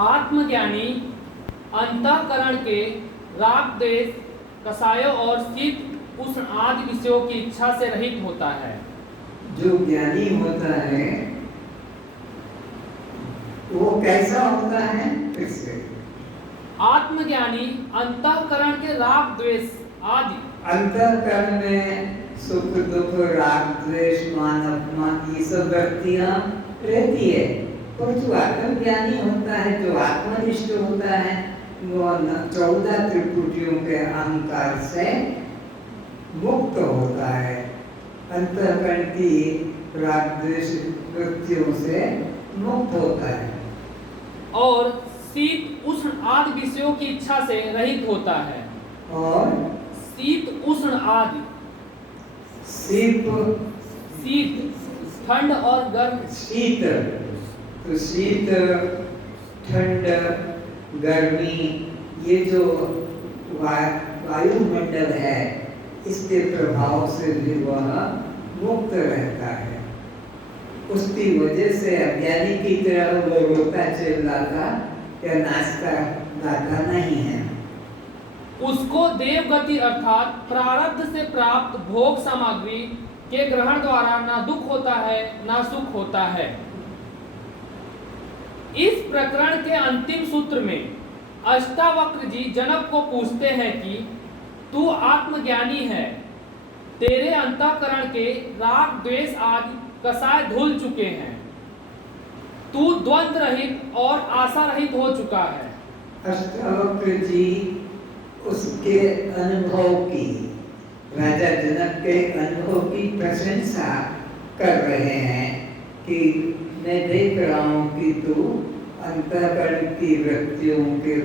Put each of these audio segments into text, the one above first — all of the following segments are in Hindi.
आत्मज्ञानी अंतःकरण के राग द्वेष कसायों और शीत उष्ण आदि विषयों की इच्छा से रहित होता है। जो ज्ञानी होता है वो कैसा होता है? फिर से आत्मज्ञानी अंतःकरण के राग द्वेष आदि, अंतःकरण में सुख दुख राग द्वेष मान अपमान ये सब वृत्तियां रहती है। और जो आत्मज्ञानी होता है, जो आत्मनिष्ठ होता है, वो 14 त्रिपुटियों के अहंकार से मुक्त होता है, अंतःकरण की राग द्वेष वृत्तियों से मुक्त होता है और शीत उष्ण आदि विषयों की इच्छा से रहित होता है। और शीत उष्ण आदि, शीत ठंड और गर्म, शीत तो शीत ठंड गर्मी ये जो वायुमंडल है इसके प्रभाव से भी वह मुक्त रहता है। उसकी वजह से अज्ञानी की तरह वो रोता चिल्लाता या नाचता गाता नहीं है। उसको देवगति अर्थात प्रारब्ध से प्राप्त भोग सामग्री के ग्रहण द्वारा ना दुख होता है ना सुख होता है। इस प्रकरण के अंतिम सूत्र में अष्टावक्र जी जनक को पूछते हैं कि तू आत्मज्ञानी है, तेरे अंतःकरण के राग द्वेष आदि कसाय धुल चुके हैं, तू द्वंद्व रहित और आशा रहित हो चुका है। अष्टावक्र जी उसके अनुभव की, राजा जनक के अनुभव की प्रशंसा कर रहे हैं कि मैं देख रहा हूँ कि तू अंतःकरण की वृत्तियों के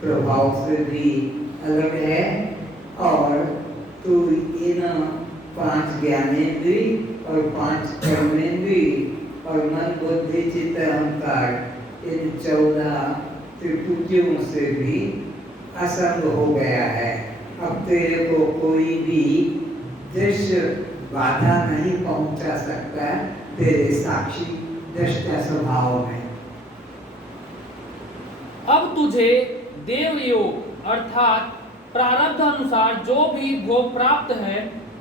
प्रभाव से भी अलग है और तू इन 5 ज्ञानेंद्रिय और 5 कर्मेंद्रिय और मन बुद्धि चित्त अहंकार इन 14 त्रिपुटियों से भी असंग हो गया है। अब तेरे को कोई भी दृश्य बाधा नहीं पहुंचा सकता तेरे साक्षी दृष्टा स्वभाव में। अब तुझे देव योग अर्थात प्रारब्ध अनुसार जो भी भोग प्राप्त है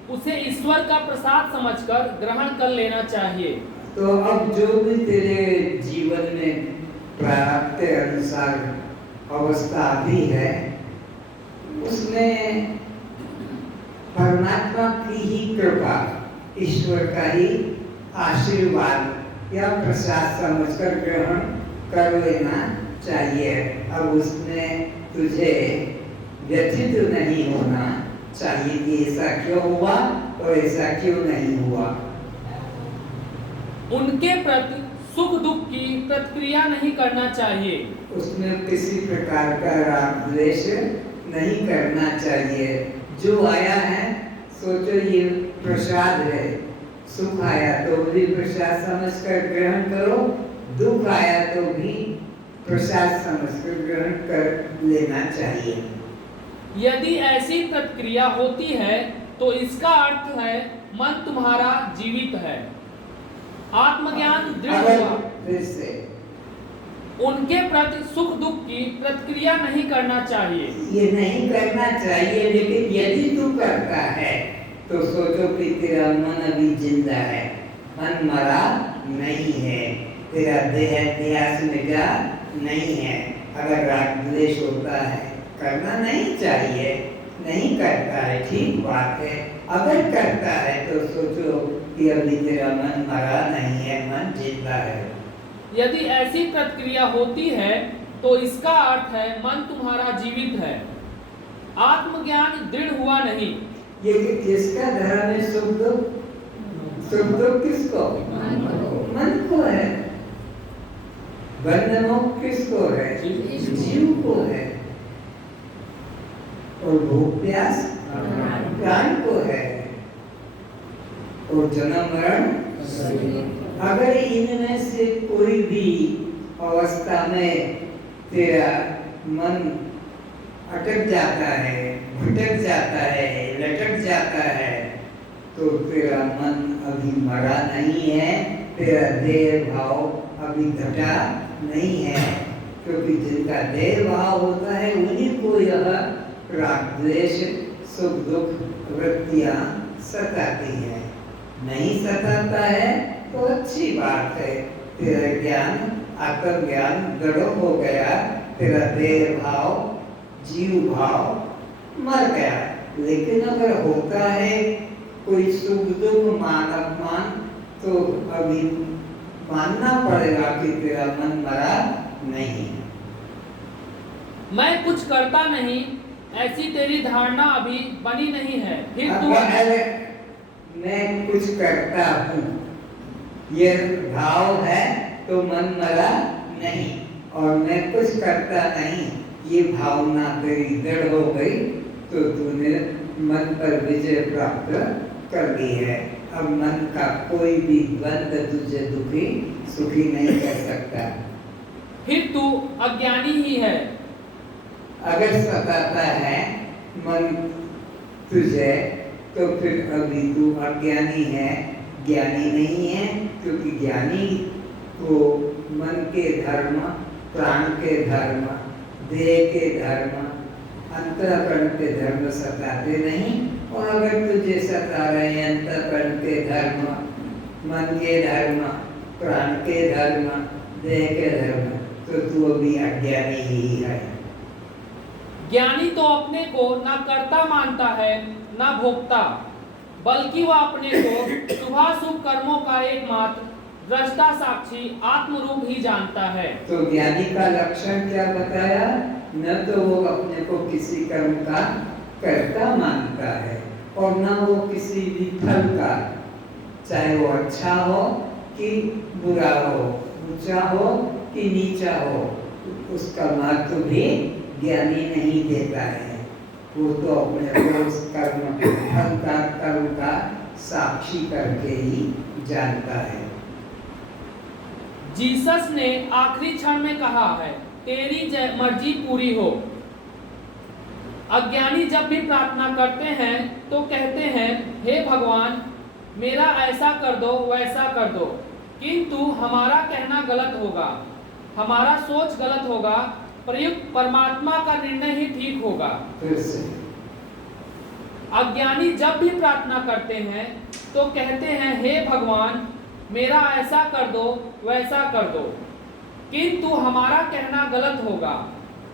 उसे ईश्वर का प्रसाद समझकर ग्रहण कर लेना चाहिए। तो अब जो भी तेरे जीवन में प्रारब्ध अनुसार अवस्था भी है उसमें परमात्मा की ही कृपा, ईश्वर का ही आशीर्वाद या प्रसाद समझकर ग्रहण कर लेना चाहिए। अब उसमें तुझे व्यथित नहीं होना चाहिए कि ऐसा क्यों हुआ और ऐसा क्यों नहीं हुआ। उनके प्रति सुख दुख की प्रतिक्रिया नहीं करना चाहिए, उसमें किसी प्रकार का राग द्वेष नहीं करना चाहिए। जो आया है सोचो ये प्रसाद है, सुख आया तो भी प्रसाद समझकर ग्रहण करो, दुख आया तो भी प्रसाद समझकर ग्रहण कर लेना चाहिए। यदि ऐसी प्रतिक्रिया होती है तो इसका अर्थ है मन तुम्हारा जीवित है, आत्मज्ञान दृढ़ हुआ। उनके प्रति सुख दुख की प्रतिक्रिया नहीं करना चाहिए, ये नहीं करना चाहिए। लेकिन यदि तू करता है तो सोचो कि तेरा मन अभी जिंदा है, मन मरा नहीं है, तेरा देह इतिहास में जा नहीं है। अगर राग द्वेष होता है करना नहीं चाहिए, नहीं करता है ठीक बात है। अगर करता है तो सोचो कि अभी तेरा मन मरा नहीं है, मन जिंदा है। यदि ऐसी प्रतिक्रिया होती है तो इसका अर्थ है मन तुम्हारा जीवित है, आत्मज्ञान दृढ़ हुआ नहीं। ये किसका धर्म है? सुख दुख किसको? मन को है। बंधमोक्ष किसको है? जीव को है। और भूख प्यास प्राण को है। और जन्म मरण। अगर इनमें से कोई भी अवस्था में तेरा मन अटक जाता है, भटक जाता है, लटक जाता है तो तेरा मन अभी मरा नहीं है, तेरा देह भाव अभी घटा नहीं है। क्योंकि जिनका देह भाव होता है उन्हीं को यह राग द्वेष सुख दुख वृत्तियां सताती है। नहीं सताता है तो अच्छी बात है, तेरा ज्ञान आत्मज्ञान दृढ़ हो गया, तेरा देह भाव जीव भाव मर गया। लेकिन अगर होता है कोई सुख दुख मान अपमान, तो अभी मानना पड़ेगा कि तेरा मन मरा नहीं। मैं कुछ करता नहीं, ऐसी तेरी धारणा अभी बनी नहीं है, फिर तू मैं कुछ करता हूँ ये भाव है तो मन मरा नहीं, और मैं कुछ करता नहीं ये भावना तेरी दृढ़ हो गई तो तूने मन पर विजय प्राप्त कर ली है। अब मन का कोई भी द्वंद तुझे दुखी सुखी नहीं कर सकता। फिर तू अज्ञानी ही है। अगर सताता है मन तुझे तो फिर अभी तू अज्ञानी है, ज्ञानी नहीं है। क्योंकि ज्ञानी को मन के धर्म, प्राण के धर्म, देह के धर्म, अंतःकरण के धर्म सताते नहीं। और अगर तुझे सता रहे अंतःकरण के धर्म, मन के धर्म, प्राण के धर्म, देह के धर्म, तो तू अभी अज्ञानी ही है। ज्ञानी तो अपने को न कर्ता मानता है न भोक्ता, बल्कि वह अपने को शुभाशुभ कर्मों का एकमात्र दृष्टा साक्षी आत्मरूप ही जानता है। तो ज्ञानी का लक्षण क्या बताया? न तो वो अपने को किसी कर्म का कर्ता मानता है और न वो किसी भी फल का, चाहे वो अच्छा हो कि बुरा हो, ऊंचा हो कि नीचा हो, उसका महत्व भी ज्ञानी नहीं देता है। वो तो अपने को उस कर्म का साक्षी करके ही जानता है। जीसस ने आखिरी क्षण में कहा है, तेरी मर्जी पूरी हो। अज्ञानी जब भी प्रार्थना करते हैं तो कहते हैं, हे भगवान मेरा ऐसा कर दो वैसा कर दो, किंतु हमारा कहना गलत होगा, हमारा सोच गलत होगा, प्रयुक्त परमात्मा का निर्णय ही ठीक होगा। अज्ञानी जब भी प्रार्थना करते हैं तो कहते हैं, हे भगवान मेरा ऐसा कर दो वैसा कर दो, किंतु हमारा कहना गलत होगा,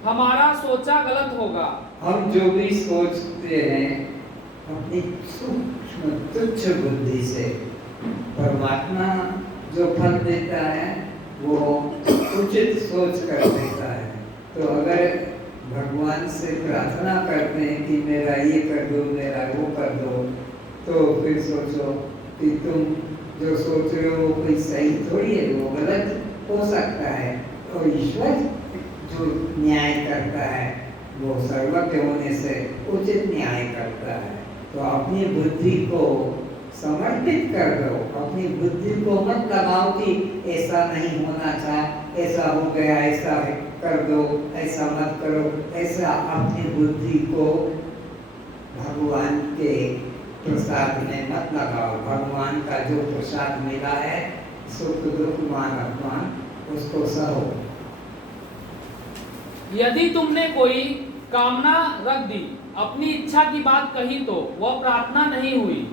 हमारा सोचा गलत होगा। हम जो भी सोचते हैं अपनी सूक्ष्म तुच्छ बुद्धि से, परमात्मा जो फल देता है वो उचित सोच कर देता है। तो अगर भगवान से प्रार्थना करते हैं कि मेरा ये कर दो मेरा वो कर दो, तो फिर सोचो कि तुम जो सोच रहे हो कोई सही थोड़ी है, वो गलत हो सकता है। और ईश्वर जो न्याय करता है वो सर्वज्ञ होने से उचित न्याय करता है। तो अपनी बुद्धि को समर्पित कर दो, अपनी बुद्धि को मत लगाओ कि ऐसा नहीं होना चाहिए, ऐसा हो गया ऐसा कर दो, ऐसा मत करो। ऐसा अपनी बुद्धि को भगवान के प्रसाद में मत लगाओ। भगवान का जो प्रसाद मिला है, सुख दुख मान अपमान, उसको सहो। यदि तुमने कोई कामना रख दी, अपनी इच्छा की बात कही, तो वह प्रार्थना नहीं हुई,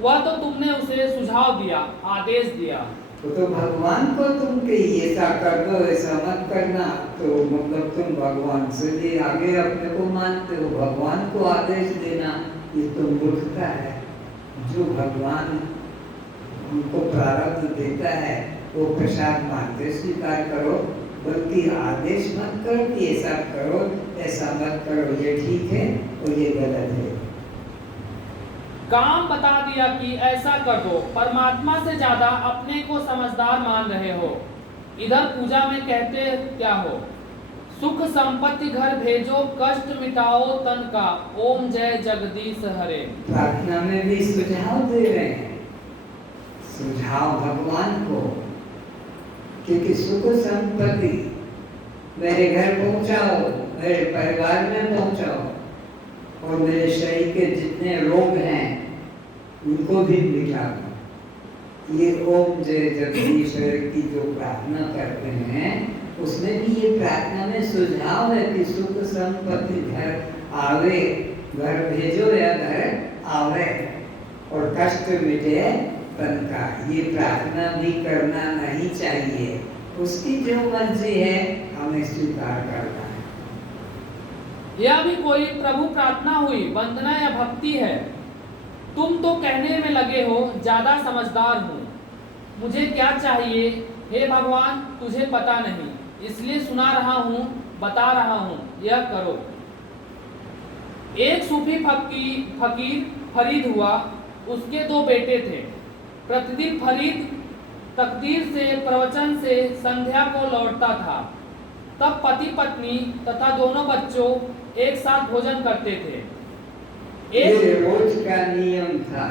वह तो तुमने उसे सुझाव दिया, आदेश दिया। तो भगवान को तुम कही ऐसा कर दो ऐसा मत करना, तो मतलब तुम भगवान से भी आगे अपने को मानते हो। भगवान को आदेश देना ये तो मूर्खता है। जो भगवान उनको प्रारब्ध देता है वो प्रसाद मानते स्वीकार करो, बल्कि आदेश मत करो कि ऐसा करो ऐसा मत करो, ये ठीक है और ये गलत है। काम बता दिया कि ऐसा कर दो, परमात्मा से ज्यादा अपने को समझदार मान रहे हो। इधर पूजा में कहते क्या हो, सुख संपत्ति घर भेजो, कष्ट मिटाओ तन का, ओम जय जगदीश हरे। प्रार्थना में भी सुझाव दे रहे हैं, सुझाव भगवान को, क्योंकि सुख संपत्ति मेरे घर पहुंचाओ, मेरे परिवार में पहुंचाओ, और मेरे शरीर के जितने रोग हैं उनको भी मिटा दो। ये ओम जय जगदीश की जो प्रार्थना करते हैं उसमें भी ये प्रार्थना में सुझाव है कि सुख संपत्ति घर भेजो या घर आवे और कष्ट मिटे तन का। ये प्रार्थना भी करना नहीं चाहिए। उसकी जो मर्जी है हमें स्वीकार करना है। यह भी कोई प्रभु प्रार्थना हुई, वंदना या भक्ति है? तुम तो कहने में लगे हो ज्यादा समझदार हूँ, मुझे क्या चाहिए हे भगवान तुझे पता नहीं, इसलिए सुना रहा हूँ, बता रहा हूँ, यह करो। एक सूफी फकीर फरीद हुआ। उसके 2 बेटे थे। प्रतिदिन फरीद तकदीर से, प्रवचन से संध्या को लौटता था। तब पति पत्नी तथा दोनों बच्चों एक साथ भोजन करते थे। ये रोज का नियम था।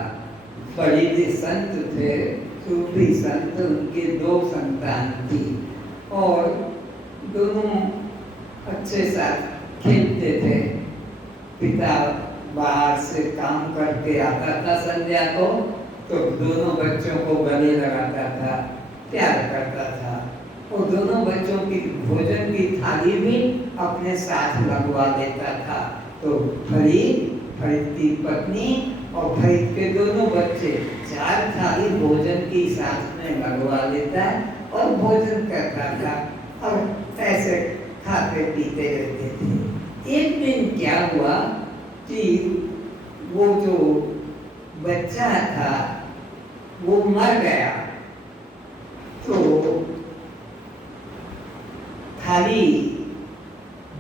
फरीदी संत थे, सूफी संत, उनके 2 संतान थी और दोनों अच्छे साथ खेलते थे। पिता बाहर से काम करके आता था संध्या को, तो दोनों बच्चों को गले लगाता था, प्यार करता था। और दोनों बच्चों की भोजन की थाली भी अपने साथ लगवा देता था। तो फरीद की पत्नी और फरीद के दोनों बच्चे 4 थाली भोजन की साथ में लगवा लेता और भोजन करता था और ऐसे खाते पीते रहते थे। एक दिन क्या हुआ कि वो जो बच्चा था वो मर गया। तो थाली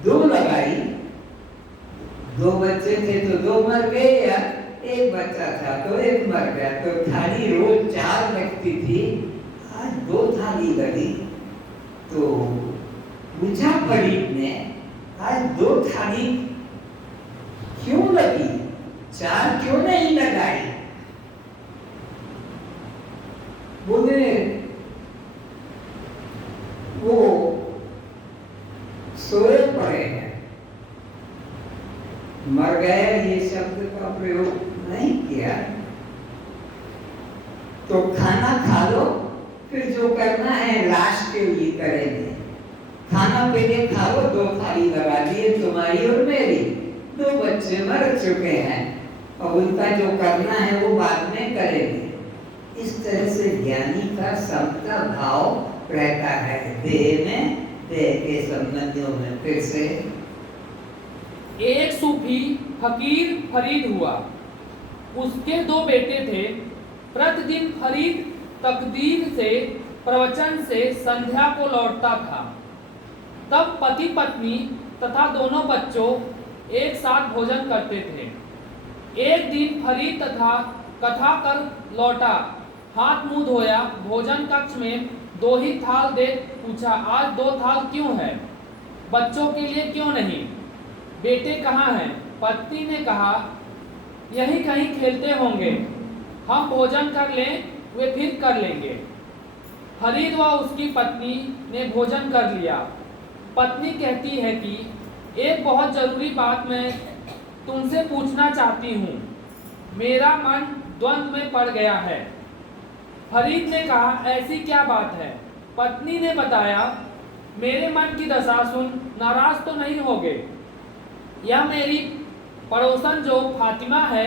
2 लगाई, 2 बच्चे थे तो 2 मर गए, या एक बच्चा था तो 1 मर गया। तो थाली रोज 4 लगती थी, आज 2 थाली लगी। तो पूछा फरीद ने, आज 2 थाली क्यों लगी, 4 क्यों नहीं लगाई? बोले वो सोए पड़े हैं, मर गए, ये शब्द का प्रयोग नहीं किया। तो खाना खा लो, फिर जो करना है लाश के लिए करेंगे। खाना पहले खा लो, 2 थाली लगा दिए तुम्हारी और मेरी, 2 बच्चे मर चुके हैं और उनका जो करना है वो बाद में करेंगे। इस तरह से ज्ञानी का समता भाव रहता है देह में, देह के संबंधों में। फिर से एक सूफी फकीर फरीद हुआ। उसके 2 बेटे थे। प्रतिदिन फरीद तकदीर से, प्रवचन से संध्या को लौटता था। तब पति पत्नी तथा दोनों बच्चों एक साथ भोजन करते थे। एक दिन फरीद तथा कथा कर लौटा, हाथ मुंह धोया, भोजन कक्ष में 2 ही थाल देख पूछा, आज 2 थाल क्यों है, बच्चों के लिए क्यों नहीं, बेटे कहाँ हैं? पत्नी ने कहा, यही कहीं खेलते होंगे, हम भोजन कर लें, वे फिर कर लेंगे। फरीद व उसकी पत्नी ने भोजन कर लिया। पत्नी कहती है कि एक बहुत जरूरी बात मैं तुमसे पूछना चाहती हूँ, मेरा मन द्वंद्व में पड़ गया है। फरीद ने कहा, ऐसी क्या बात है? पत्नी ने बताया, मेरे मन की दशा सुन नाराज तो नहीं होगे। यह मेरी पड़ोसन जो फातिमा है,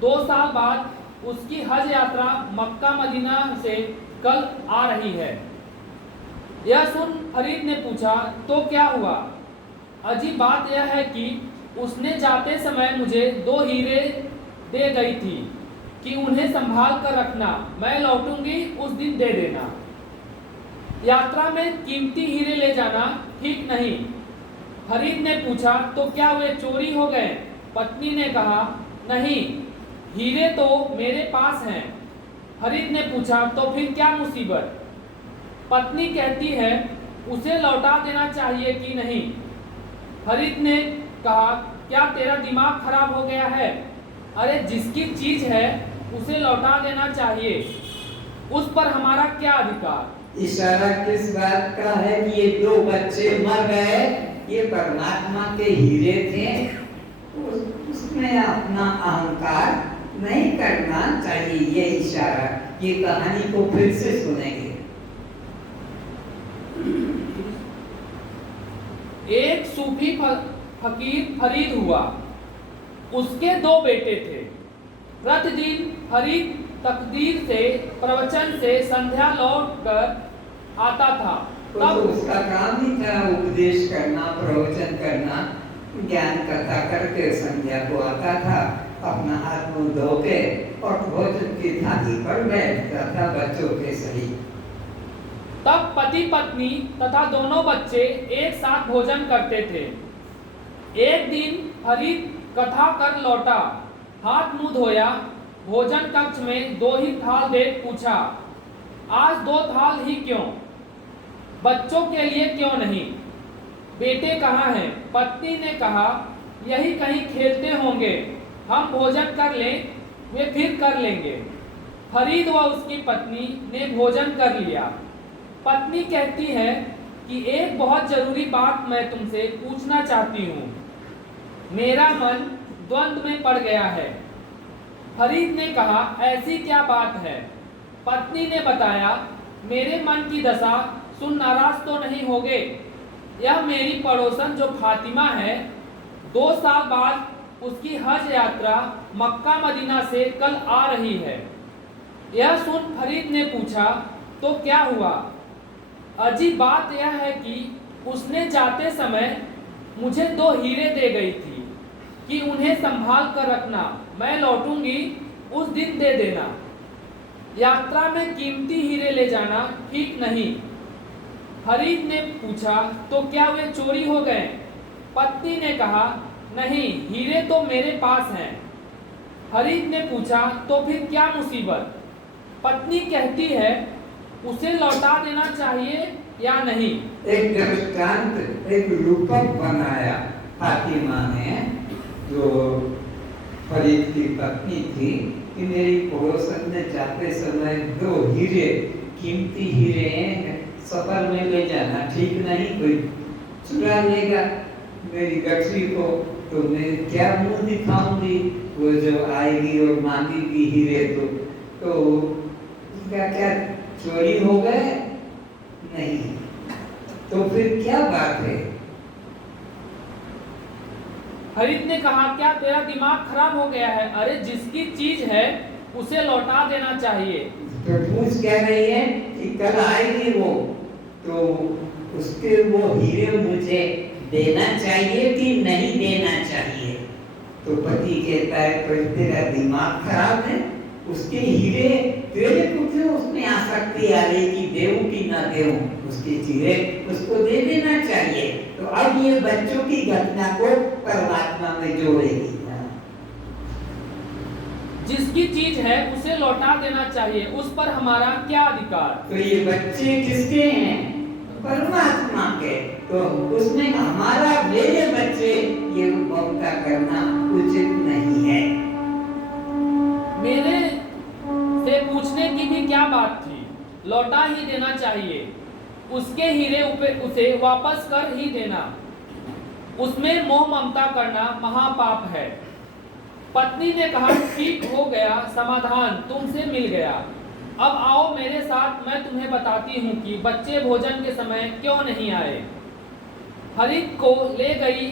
2 साल बाद उसकी हज यात्रा मक्का मदीना से कल आ रही है। यह सुन फरीद ने पूछा, तो क्या हुआ? अजीब बात यह है कि उसने जाते समय मुझे 2 हीरे दे गई थी कि उन्हें संभाल कर रखना, मैं लौटूंगी उस दिन दे देना। यात्रा में कीमती हीरे ले जाना ठीक नहीं। फरीद ने पूछा, तो क्या वे चोरी हो गए? पत्नी ने कहा, नहीं, हीरे तो मेरे पास हैं। फरीद ने पूछा, तो फिर क्या मुसीबत? पत्नी कहती है, उसे लौटा देना चाहिए कि नहीं? फरीद ने कहा, क्या तेरा दिमाग खराब हो गया है? अरे जिसकी चीज है उसे लौटा देना चाहिए, उस पर हमारा क्या अधिकार? इशारा किस बात का है कि ये 2 बच्चे मर गए, ये परमात्मा के हीरे थे, उसमें अपना अहंकार नहीं करना चाहिए। ये इशारा, ये कहानी को फिर से सुनेंगे। एक सूफी फकीर फरीद हुआ। उसके 2 बेटे थे। प्रतिदिन फरीद तकदीर से प्रवचन से संध्या लौट कर आता था। तो उसका काम ही था उपदेश करना, प्रवचन करना, ज्ञान कथा करके संध्या को आता था, अपना हाथ मुंह धो के और भोजन की थाली पर बैठता था बच्चों के सहित। तब पति पत्नी तथा दोनों बच्चे एक साथ भोजन करते थे। एक दिन फरीद कथा कर लौटा, हाथ मुंह धोया, भोजन कक्ष में 2 ही थाल देख पूछा, आज 2 थाल ही क्यों? बच्चों के लिए क्यों नहीं? बेटे कहाँ हैं? पत्नी ने कहा, यही कहीं खेलते होंगे, हम भोजन कर लें, वे फिर कर लेंगे। फरीद व उसकी पत्नी ने भोजन कर लिया। पत्नी कहती है कि एक बहुत जरूरी बात मैं तुमसे पूछना चाहती हूँ, मेरा मन द्वंद्व में पड़ गया है। फरीद ने कहा, ऐसी क्या बात है? पत्नी ने बताया, मेरे मन की दशा सुन नाराज तो नहीं होगे। यह मेरी पड़ोसन जो फातिमा है, 2 साल बाद उसकी हज यात्रा मक्का मदीना से कल आ रही है। यह सुन फरीद ने पूछा, तो क्या हुआ? अजीब बात यह है कि उसने जाते समय मुझे 2 हीरे दे गई थी कि उन्हें संभाल कर रखना, मैं लौटूंगी उस दिन दे देना। यात्रा में कीमती हीरे ले जाना ठीक नहीं। फरीद ने पूछा, तो क्या वे चोरी हो गए? पत्नी ने कहा, नहीं, हीरे तो मेरे पास हैं। फरीद ने पूछा, तो फिर क्या मुसीबत? पत्नी कहती है, उसे लौटा देना चाहिए या नहीं? एक दृष्टांत, एक रूपक बनाया फातिमा ने, जो फरीद की पत्नी थी, कि मेरी पड़ोसन ने जाते समय 2 हीरे, कीमती हीरे हैं, सफर में ले जाना ठीक नहीं, कोई चुरा लेगा मेरी गठरी को, तो मैं क्या मुंह दिखाऊंगी? वो जो आएगी और मांगेगी हीरे तो उसका क्या चोरी हो गए? नहीं, तो फिर क्या बात है? फरीद ने कहा, क्या तेरा दिमाग खराब हो गया है? अरे जिसकी चीज है उसे लौटा देना चाहिए। तो पूछ कह रही है कि कल आएगी वो, तो उसके वो हीरे मुझे देना चाहिए कि नहीं देना चाहिए? तो पति कहता है, तो तेरा दिमाग खराब है, उसके हीरे तेरे को क्यों उसमें आसक्ति आ रही कि देऊं कि ना देऊं? उसके हीरे उसको दे देना चाहिए। तो अब ये बच्चों की घटना को परमात्मा में जोड़ेगी। जिसकी चीज है उसे लौटा देना चाहिए, उस पर हमारा क्या अधिकार? तो ये बच्चे किसके हैं? परमात्मा के। तो उसमें हमारा, मेरे बच्चे, ये ममता करना उचित नहीं है। मेरे से पूछने की भी क्या बात थी? लौटा ही देना चाहिए। उसके हीरे उसे वापस कर ही देना। उसमें मोह ममता करना महापाप है। पत्नी ने कहा, ठीक हो गया, समाधान तुमसे मिल गया। अब आओ मेरे साथ, मैं तुम्हें बताती हूँ कि बच्चे भोजन के समय क्यों नहीं आए। फरीद को ले गई।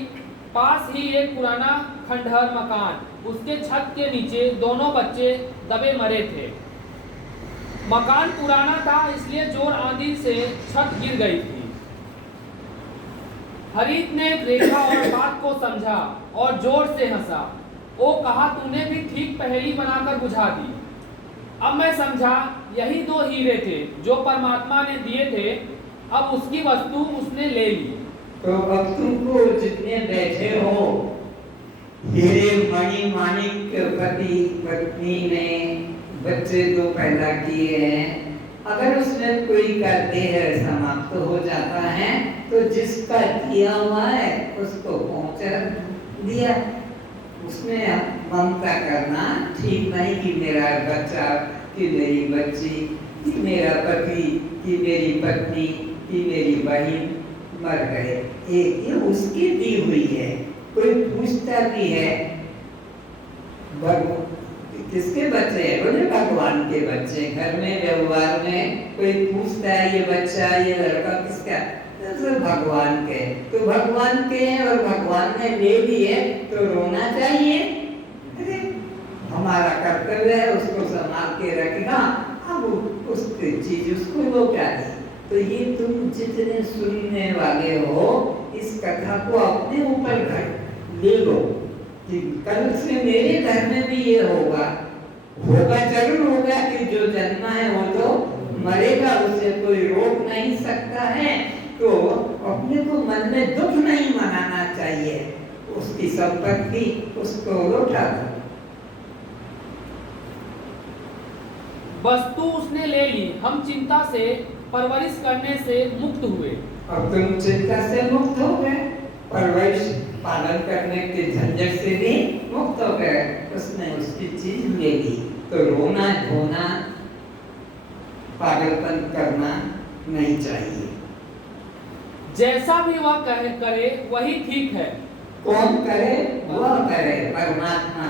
पास ही एक पुराना खंडहर मकान, उसके छत के नीचे दोनों बच्चे दबे मरे थे। मकान पुराना था, इसलिए जोर आंधी से छत गिर गई थी। फरीद ने देखा और बात को समझा और जोर से हंसा। वो कहा, तूने भी ठीक पहेली बनाकर बुझा दी। अब मैं समझा, यही 2 हीरे थे जो परमात्मा ने दिए थे, अब उसकी वस्तु उसने ले ली। तो अब तुमको जितने बैठे हो, हीरे मणि माणिक पति पत्नी ने बच्चे तो पैदा किए हैं, अगर उसमें कोई का देह समाप्त हो जाता है तो जिसका किया हुआ है उसको पहुंचा दिया। उसमें ममता करना ठीक नहीं कि मेरा बच्चा, कि मेरी बच्ची, कि मेरा पति, कि मेरी पत्नी, कि मेरी बहन मर गए। ये उसकी दी हुई है। कोई पूछता भी है, किसके बच्चे हैं? बोले भगवान के बच्चे। घर में व्यवहार में कोई पूछता है, ये बच्चा, ये लड़का किसका? तो पुत्र भगवान के, तो भगवान के हैं और भगवान ने ले लिए तो रोना चाहिए? अरे हमारा कर्तव्य है उसको संभाल के रखना, अब उसकी चीज उसको वो क्या दी। तो ये तुम जितने सुनने वाले हो इस कथा को अपने ऊपर ले लो कि कल से मेरे घर में भी ये होगा जरूर होगा कि जो जन्मा है वो तो मरेगा, उसे कोई रोक नहीं सकता है। तो अपने को मन में दुख नहीं मनाना चाहिए, उसकी संपत्ति उसको लौटा दो। वस्तु उसने ले ली, हम चिंता से परवरिश करने से मुक्त हुए। अब तुम चिंता से मुक्त हो गए, परवरिश पालन करने के झंझट से भी मुक्त हो गए। उसने उसकी चीज ले ली तो रोना धोना पागलपन करना नहीं चाहिए। जैसा भी वह करे वही ठीक है। कौन करे? वह करे, परमात्मा।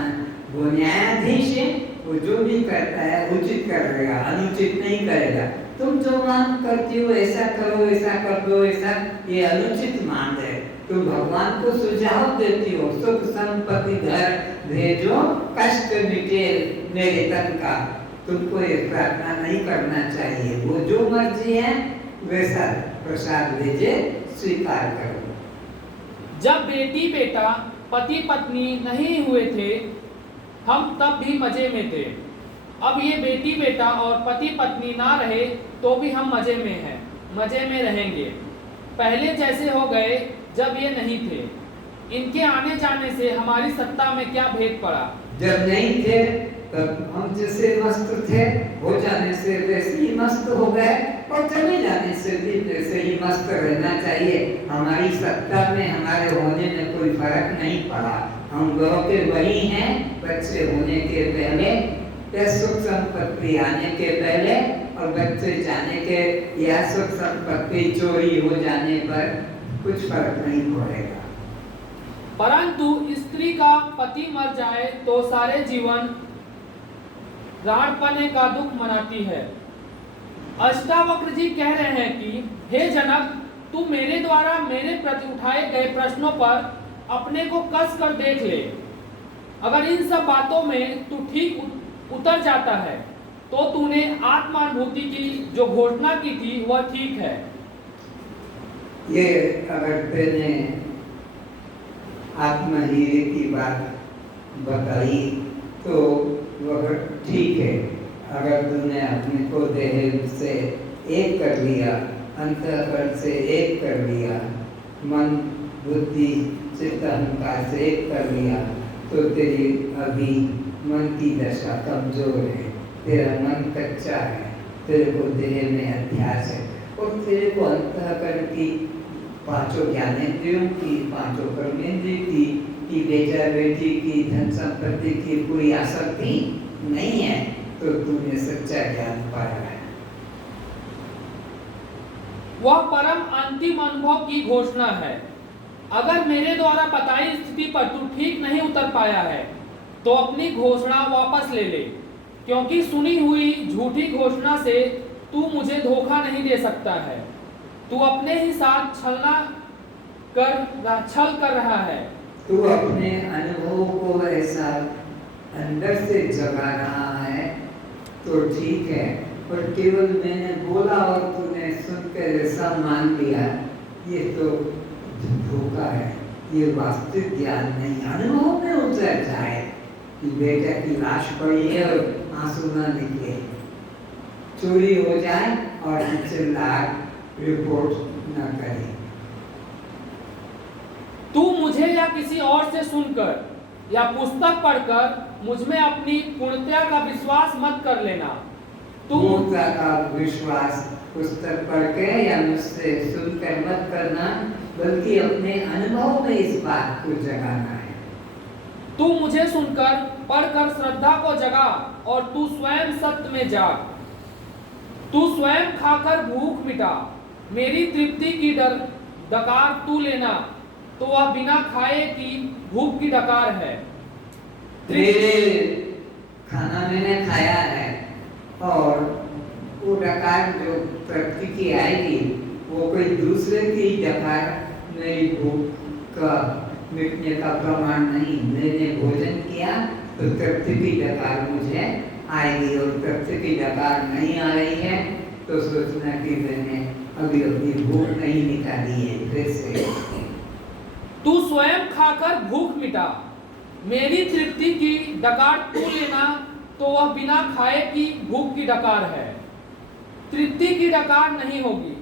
वो न्यायाधीश है, वो जो भी करता है उचित करेगा, अनुचित नहीं करेगा। तुम जो मांग करती हो ऐसा करो, ऐसा कर दो, ऐसा, ये अनुचित मांग है। तुम भगवान को सुझाव देती हो, सुख संपत्ति घर भेजो, कष्ट मिटे मेरे तन का। तुमको ये प्रार्थना नहीं करना चाहिए, वो जो मर्जी है वैसा प्रसाद भेजे, स्वीकार करो। जब बेटी बेटा पति पत्नी नहीं हुए थे हम तब भी मजे में थे। अब ये बेटी बेटा और पति पत्नी ना रहे तो भी हम मजे में हैं, मजे में रहेंगे। पहले जैसे हो गए जब ये नहीं थे। इनके आने जाने से हमारी सत्ता में क्या भेद पड़ा। जब नहीं थे तब हम जैसे मस्त थे, हो जाने से वैसे ही मस्त हो गए, और चले जाने से भी वैसे ही मस्त रहना चाहिए। हमारी सत्ता में हमारे होने में कोई फर्क नहीं पड़ा। हम लोग के वही हैं, बच्चे होने के पहले या सुख संपत्ति आने के पहले, और बच्चे जाने के या सुख संपत्ति चोरी हो जाने पर कुछ फर्क नहीं पड़ेगा। परंतु स्त्री का पति मर जाए तो सारे जीवन राणपने का दुख मनाती है। अष्टावक्र जी कह रहे हैं कि हे जनक, तू मेरे द्वारा मेरे प्रति उठाए गए प्रश्नों पर अपने को कस कर देख ले। अगर इन सब बातों में तू ठीक उतर जाता है तो तूने आत्मानुभूति की जो घोषणा की थी वह ठीक है। ये अगर मैंने आत्महीरे की बात बताई तो वह ठीक है। अगर तुमने अपने को देह से एक कर लिया, अंतःकरण से एक कर लिया, मन बुद्धि चित्त अहंकार से एक कर लिया, तो तेरी अभी मन की दशा कमजोर है, तेरा मन कच्चा है, तेरे को देह में अध्यास है, और तेरे को अंतःकरण की पांचों ज्ञानेंद्रियों की, पांचों कर्मेंद्रियों की बेटा बेटी की, धन संपत्ति की कोई आसक्ति नहीं है, तो तूने सच्चा ज्ञान पाया है। वह परम अंतिम अनुभव की घोषणा है। अगर मेरे द्वारा बताई स्थिति पर तू ठीक नहीं उतर पाया है तो अपनी घोषणा वापस ले ले, क्योंकि सुनी हुई झूठी घोषणा से तू मुझे धोखा नहीं दे सकता है। तू अपने ही साथ छल कर रहा है। तू अपने अनुभव को ऐसा अंदर से जगा रहा है तो ठीक है, पर केवल मैंने बोला और तूने सुनकर ऐसा मान लिया, ये तो धोखा है, ये वास्तविक ज्ञान नहीं। अनुभव में उतर जाए कि बेटा की लाश पड़ी है और आंसू न निकले, चोरी हो जाए और चिल्लाकर रिपोर्ट न करे। तू मुझे या किसी और से सुनकर या पुस्तक पढ़कर मुझमें अपनी पूर्णता का विश्वास मत कर लेना। तू पूर्णता का विश्वास पुस्तक पढ़ के या मुझसे सुनकर मत करना, बल्कि अपने अनुभव में इस बात को जगाना है। तू मुझे सुनकर पढ़कर श्रद्धा को जगा और तू स्वयं सत्य में जाग। तू स्वयं खाकर भूख मिटा, मेरी तृप्ति की डकार तू लेना, तो वह बिना खाए की भूख की डकार है। तेरे खाना मैंने खाया है और वो डकार जो तृप्ति की आएगी वो कोई दूसरे की डकार मेरी भूख का मिटने का प्रमाण नहीं। मैंने भोजन किया तो तृप्ति की डकार मुझे आएगी, और तृप्ति की डकार नहीं आ रही है तो सोचना कि मैंने अभी अपनी भूख नहीं निकाली है। फिर से तू स्वयं खाकर भूख मिटा, मेरी तृप्ति की डकार तू लेना तो वह बिना खाए की भूख की डकार है, तृप्ति की डकार नहीं होगी।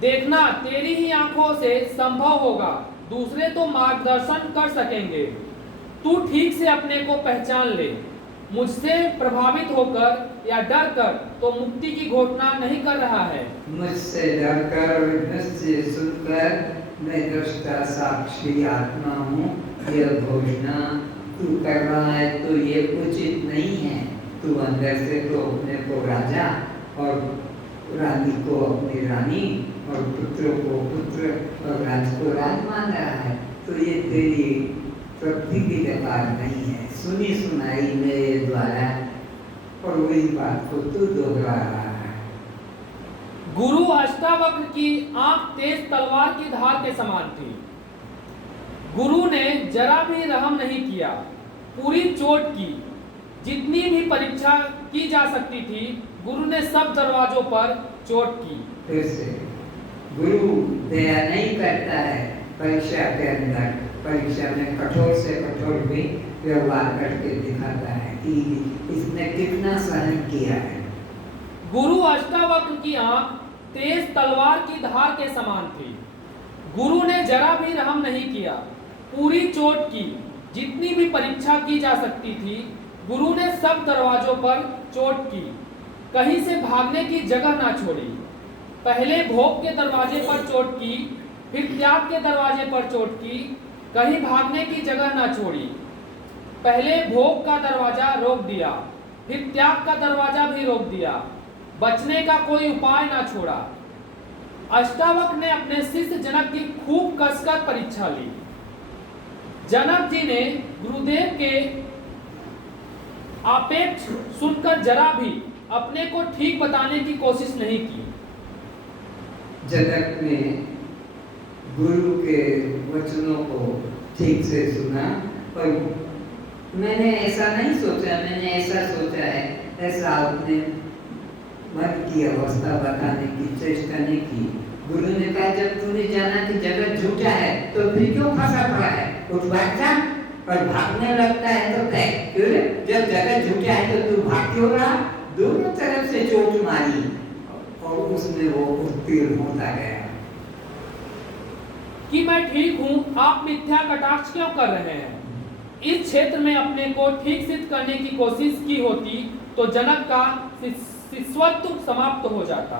देखना तेरी ही आंखों से संभव होगा, दूसरे तो मार्गदर्शन कर सकेंगे। तू ठीक से अपने को पहचान ले, मुझसे प्रभावित होकर या डर कर तो मुक्ति की घोषणा नहीं कर रहा है। मुझसे डरकर और मुझसे सुनकर मैं दृष्टा साक्षी आत्मा हूँ, यह घोषणा तू कर रहा है तो ये उचित नहीं है। तू अंदर से तो अपने को राजा और रानी को अपनी रानी और पुत्र को पुत्र और राज को राज मान रहा है, तो ये तेरी तृप्ति की डकार नहीं है, सुनी सुनाई मेरे द्वारा, और वही बात को तू दोहरा रहा है। गुरु अष्टावक्र की आंख तेज तलवार की धार के समान थी। गुरु ने जरा भी रहम नहीं किया, पूरी चोट की। जितनी भी परीक्षा की जा सकती थी, गुरु ने सब दरवाजों पर चोट की। फिर से गुरु दया नहीं करता है परीक्षा के अंदर, परीक्षा में कठोर से कठोर भी व्यवहार करके दिखाता है कि इसने कितना सहन किया है। गुरु अष्टावक्र की आंख तेज तलवार की धार के समान थी। गुरु ने जरा भी रहम नहीं किया, पूरी चोट की। जितनी भी परीक्षा की जा सकती थी, गुरु ने सब दरवाजों पर चोट की, कहीं से भागने की जगह ना छोड़ी। पहले भोग के दरवाजे पर चोट की, फिर त्याग के दरवाजे पर चोट की, कहीं भागने की जगह ना छोड़ी। पहले भोग का दरवाजा रोक दिया, फिर त्याग का दरवाजा भी रोक दिया, बचने का कोई उपाय ना छोड़ा। अष्टावक्र ने अपने शिष्य जनक की खूब कसकर परीक्षा ली। जनक जी ने गुरुदेव के आपेक्ष सुनकर जरा भी अपने को ठीक बताने की कोशिश नहीं की। जनक ने गुरु के वचनों को ठीक से सुना, और मैंने ऐसा नहीं सोचा, मैंने ऐसा सोचा है, ऐसा अपने मन की अवस्था बताने की चेष्टा नहीं की। गुरु ने कहा जब तूने जाना कि जगत झूठा है तो फिर क्यों फंसा पड़ा है, उठ बैठ जा, और भागने लगता है तो कह क्यों? जब जगत झूठा है तो तू भाग क्यों रहा? दोनों तरफ से चोट मारी और उसमें वो उत्तीर्ण होता गया कि मैं ठीक हूं, आप मिथ्या कटाक्ष क्यों कर रहे हैं? इस क्षेत्र में अपने को ठीक सिद्ध करने की कोशिश की होती तो जनक का शिष्यत्व समाप्त हो जाता।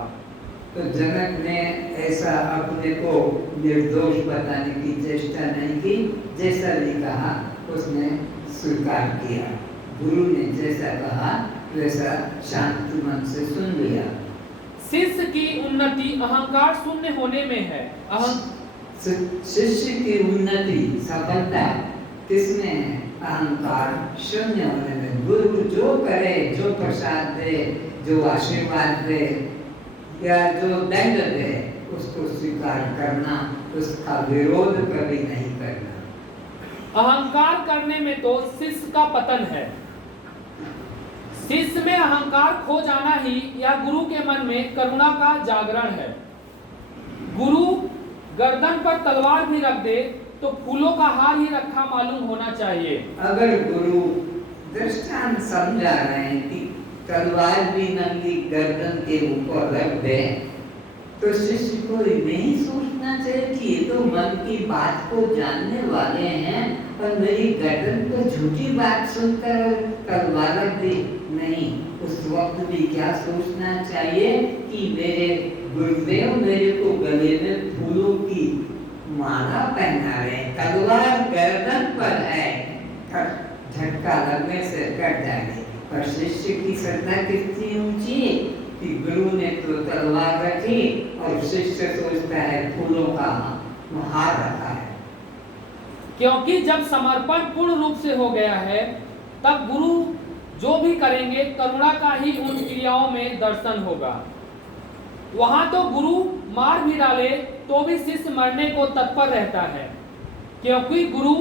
तो जनक ने ऐसा अपने को निर्दोष बताने की चेष्टा नहीं की, जैसा भी कहा उसने स्वीकार किया। गुरु ने जैसा कहा वैसा शांत मन से सुन लिया। शिष्य की उन्नति अहंकार शून्य होने में है। शिष्य की उन्नति सफलता किसमें है? अहंकार शून्य होने में। गुरु जो करे, जो प्रसाद दे, जो आशीर्वाद दे या जो दंड दे, उसको स्वीकार करना, उसका विरोध कभी नहीं करना। अहंकार करने में तो शिष्य का पतन है। शिष्य में अहंकार खो जाना ही या गुरु के मन में करुणा का जागरण है। गुरु गर्दन पर तलवार भी रख दे तो फूलों का हार ही रखा मालूम होना चाहिए। अगर गुरु दृष्टांत समझा रहे हैं कि तलवार भी नंगी गर्दन के ऊपर रख दे, तो शिष्य को नहीं सोचना चाहिए कि ये तो मन की बात को जानने वाले हैं और मेरी गर्दन पर झूठी बात सुनकर तलवार रख दी। नहीं, उस वक्त भी क्या सोचना चाहिए कि मेरे गुरुदेव मेरे को गले में फूलों की माला पहना रहे, तलवार गर्दन पर है, झटका लगने से कट जाएगी। पर शिष्य की श्रद्धा कितनी ऊंची कि गुरु ने तो तलवार रखी और शिष्य सोचता है फूलों का हार रखा है। क्योंकि जब समर्पण पूर्ण रूप से हो गया है, तब गुरु जो भी करेंगे करुणा का ही उन क्रियाओं में दर्शन होगा। वहां तो गुरु मार भी डाले तो भी शिष्य मरने को तत्पर रहता है, क्योंकि गुरु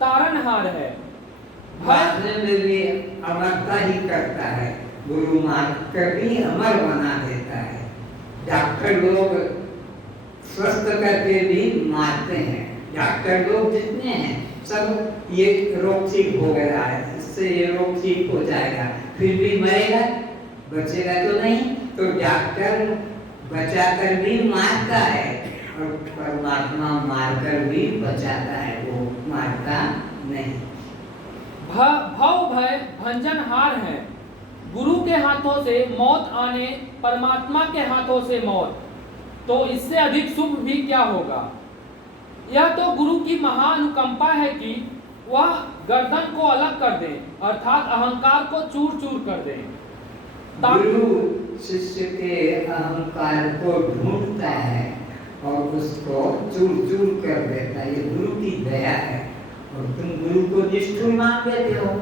तारनहार है। मारने में भी अमरता ही करता है, गुरु मार कर भी अमर बना देता है। डॉक्टर लोग स्वस्थ करके भी मारते हैं, डॉक्टर लोग जितने हैं सब ये रोग ठीक हो गया है, इससे ये रोग ठीक हो जाएगा, फिर भी मरेगा, बचेगा तो नहीं। तो डॉक्टर बचाकर भी मारता है और परमात्मा मारकर भी बचाता है, वो मारता नहीं। भव भय भंजनहार है, गुरु के हाथों से मौत आने परमात्मा के हाथों से मौत, तो इससे अधिक शुभ भी क्या होगा। यह तो गुरु की महानुकंपा है कि वह गर्दन को अलग कर दे, अर्थात अहंकार को चूर चूर कर दे। गुरु शिष्य के अहंकार को ढूंढता है और उसको चूर चूर कर देता है, ये गुरु की दया है। और तुम गुरु को निष्ठुर मान लेते हो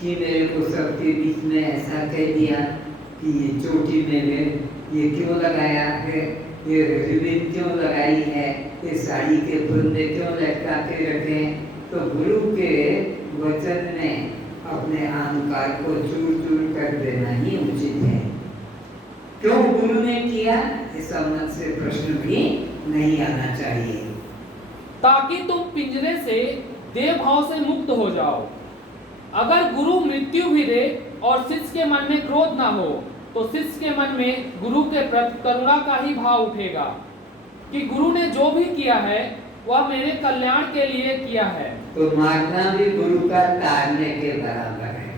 कि मेरे को सबके बीच में ऐसा कह दिया कि ये चोटी में ये क्यों लगाया है, ये रिबन क्यों लगाई है, ये साड़ी के फंदे क्यों लटका के रखे। तो गुरु के वचन में अपने अहंकार को चूर चूर कर देना ही उचित है। क्यों गुरु ने किया, इस मन से प्रश्न भी नहीं आना चाहिए, ताकि तुम पिंजरे से देह भाव से मुक्त हो जाओ। अगर गुरु मृत्यु भी दे और शिष्य के मन में क्रोध ना हो, तो शिष्य के मन में गुरु के प्रति करुणा का ही भाव उठेगा कि गुरु ने जो भी किया है वह मेरे कल्याण के लिए किया है। तो मारना भी गुरु का तारने के बराबर है।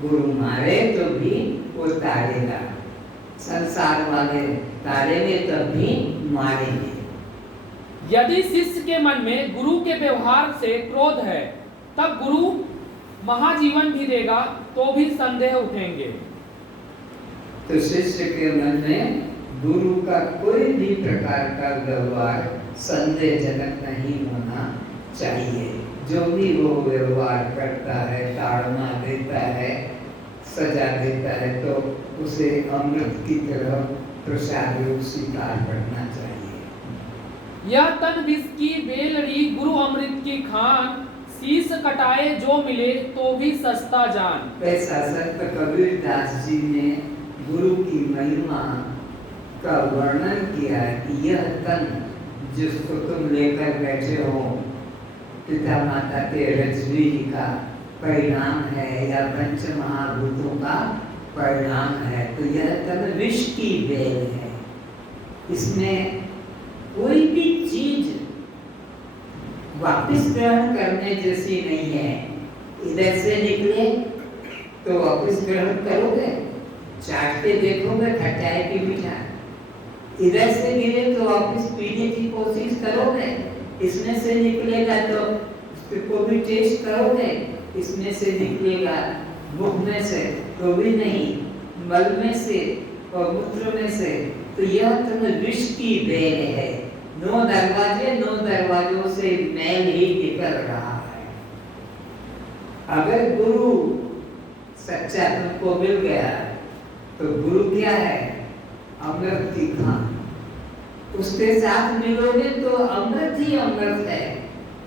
गुरु मारे तो भी वो तारेगा, संसार वाले तारेंगे तब भी मारेंगे। यदि शिष्य के मन में गुरु के व्यवहार से क्रोध है, तब गुरु महाजीवन भी देगा तो भी संदेह उठेंगे। तो शिष्य के मन में गुरु का कोई भी प्रकार का व्यवहार संदेहजनक नहीं होना चाहिए। जो भी वो व्यवहार करता है, ताड़ना देता है, सजा देता है, तो उसे अमृत की तरह प्रसाद रूप स्वीकार करना चाहिए। यह तन विष की बेलड़ी गुरु अमृत की खान, शीश कटाए जो मिले तो भी सस्ता जान। ऐसा संत कबीरदास जी ने गुरु की महिमा का वर्णन किया कि यह तन जिसको तुम लेकर बैठे हो पिता माता के रजबीज का परिणाम है या पंच महाभूतों का परिणाम है, तो यह तन विष की बेल है। इसमें कोई भी चीज वापस ग्रहण करने जैसी नहीं है। इधर से निकले तो वापस ग्रहण करोगे, चाट के देखोगे खट्टा है कि मीठा, इधर से गिरे तो वापस पीने की कोशिश करोगे, इसमें से निकलेगा तो उसको भी टेस्ट करोगे, इसमें से निकलेगा मुख में से तो भी नहीं, मल में से और मूत्र में से, तो यह तुम्हें विष की बेल है। 9 दरवाजे 9 दरवाजों से मैल ही निकल रहा है। अगर गुरु सच्चा तुमको मिल गया तो गुरु क्या है, अमृत की खान, उसके साथ मिलोगे तो अमृत ही अमृत है,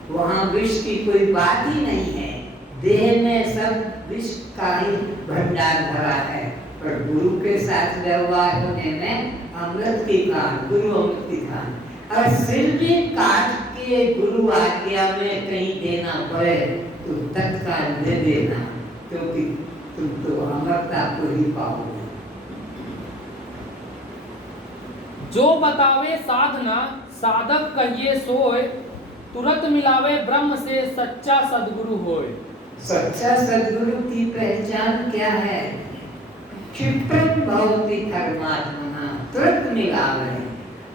वहां विष की कोई बात ही नहीं है। देह में सब विष का ही भंडार भरा है, पर गुरु के साथ व्यवहार होने में अमृत की खान, गुरु अमृत की खान। और सिर भी काट के गुरु आज्ञा में कहीं देना पड़े तो तत्काल दे देना, क्योंकि तुम तो अमरता को ही पाओगे। जो बतावे साधना साधक कहिए सोए, तुरंत मिलावे ब्रह्म से सच्चा सदगुरु होए। सच्चा सदगुरु की पहचान क्या है? क्षिप्रम भवति धर्मात्मना, तुरंत मिलावे।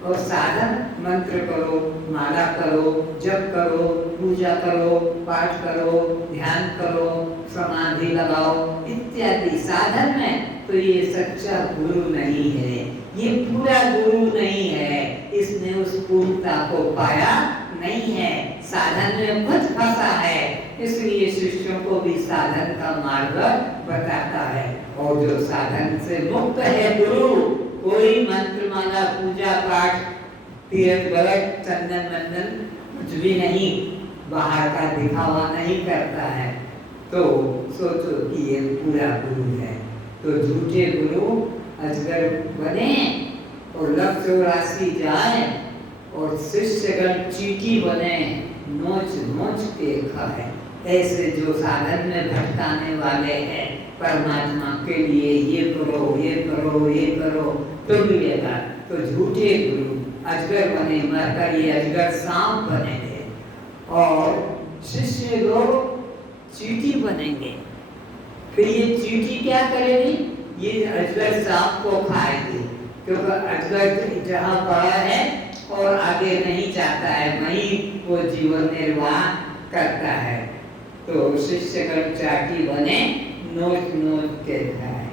और साधन मंत्र करो, माला करो, जप करो, पूजा करो, पाठ करो, ध्यान करो, समाधि लगाओ इत्यादि साधन में, तो ये सच्चा गुरु नहीं है, ये पूरा गुरु नहीं है, इसने उस पूर्णता को पाया नहीं है, साधन में कुछ फंसा है, इसलिए शिष्यों को भी साधन का मार्ग बताता है। और जो साधन से मुक्त है गुरु, कोई मंत्र माला पूजा पाठ तीर्थ व्रत चंदन वंदन कुछ भी नहीं, बाहर का दिखावा नहीं करता है, तो सोचो कि ये पूरा गुरु है। तो झूठे गुरु अजगर बने और लक्ष्य चौरासी जाए और शिष्यगण चींटी बने, नोच नोच के खाए। ऐसे जो साधन में भटकाने वाले हैं परमात्मा के लिए ये करो ये करो ये करो तो मिलेगा, तो झूठे गुरु अजगर बने, मरकर ये अजगर सांप बनेंगे और शिष्य लोग चींटी बनेंगे। फिर ये चींटी क्या करेगी? ये अजगर सांप को खाएगी, क्योंकि अजगर जहाँ पड़ा है और आगे नहीं जाता है, वहीं वो जीवन निर्वाह करता है। तो शिष्यगण चाटी बने, नोच नोच के खाए।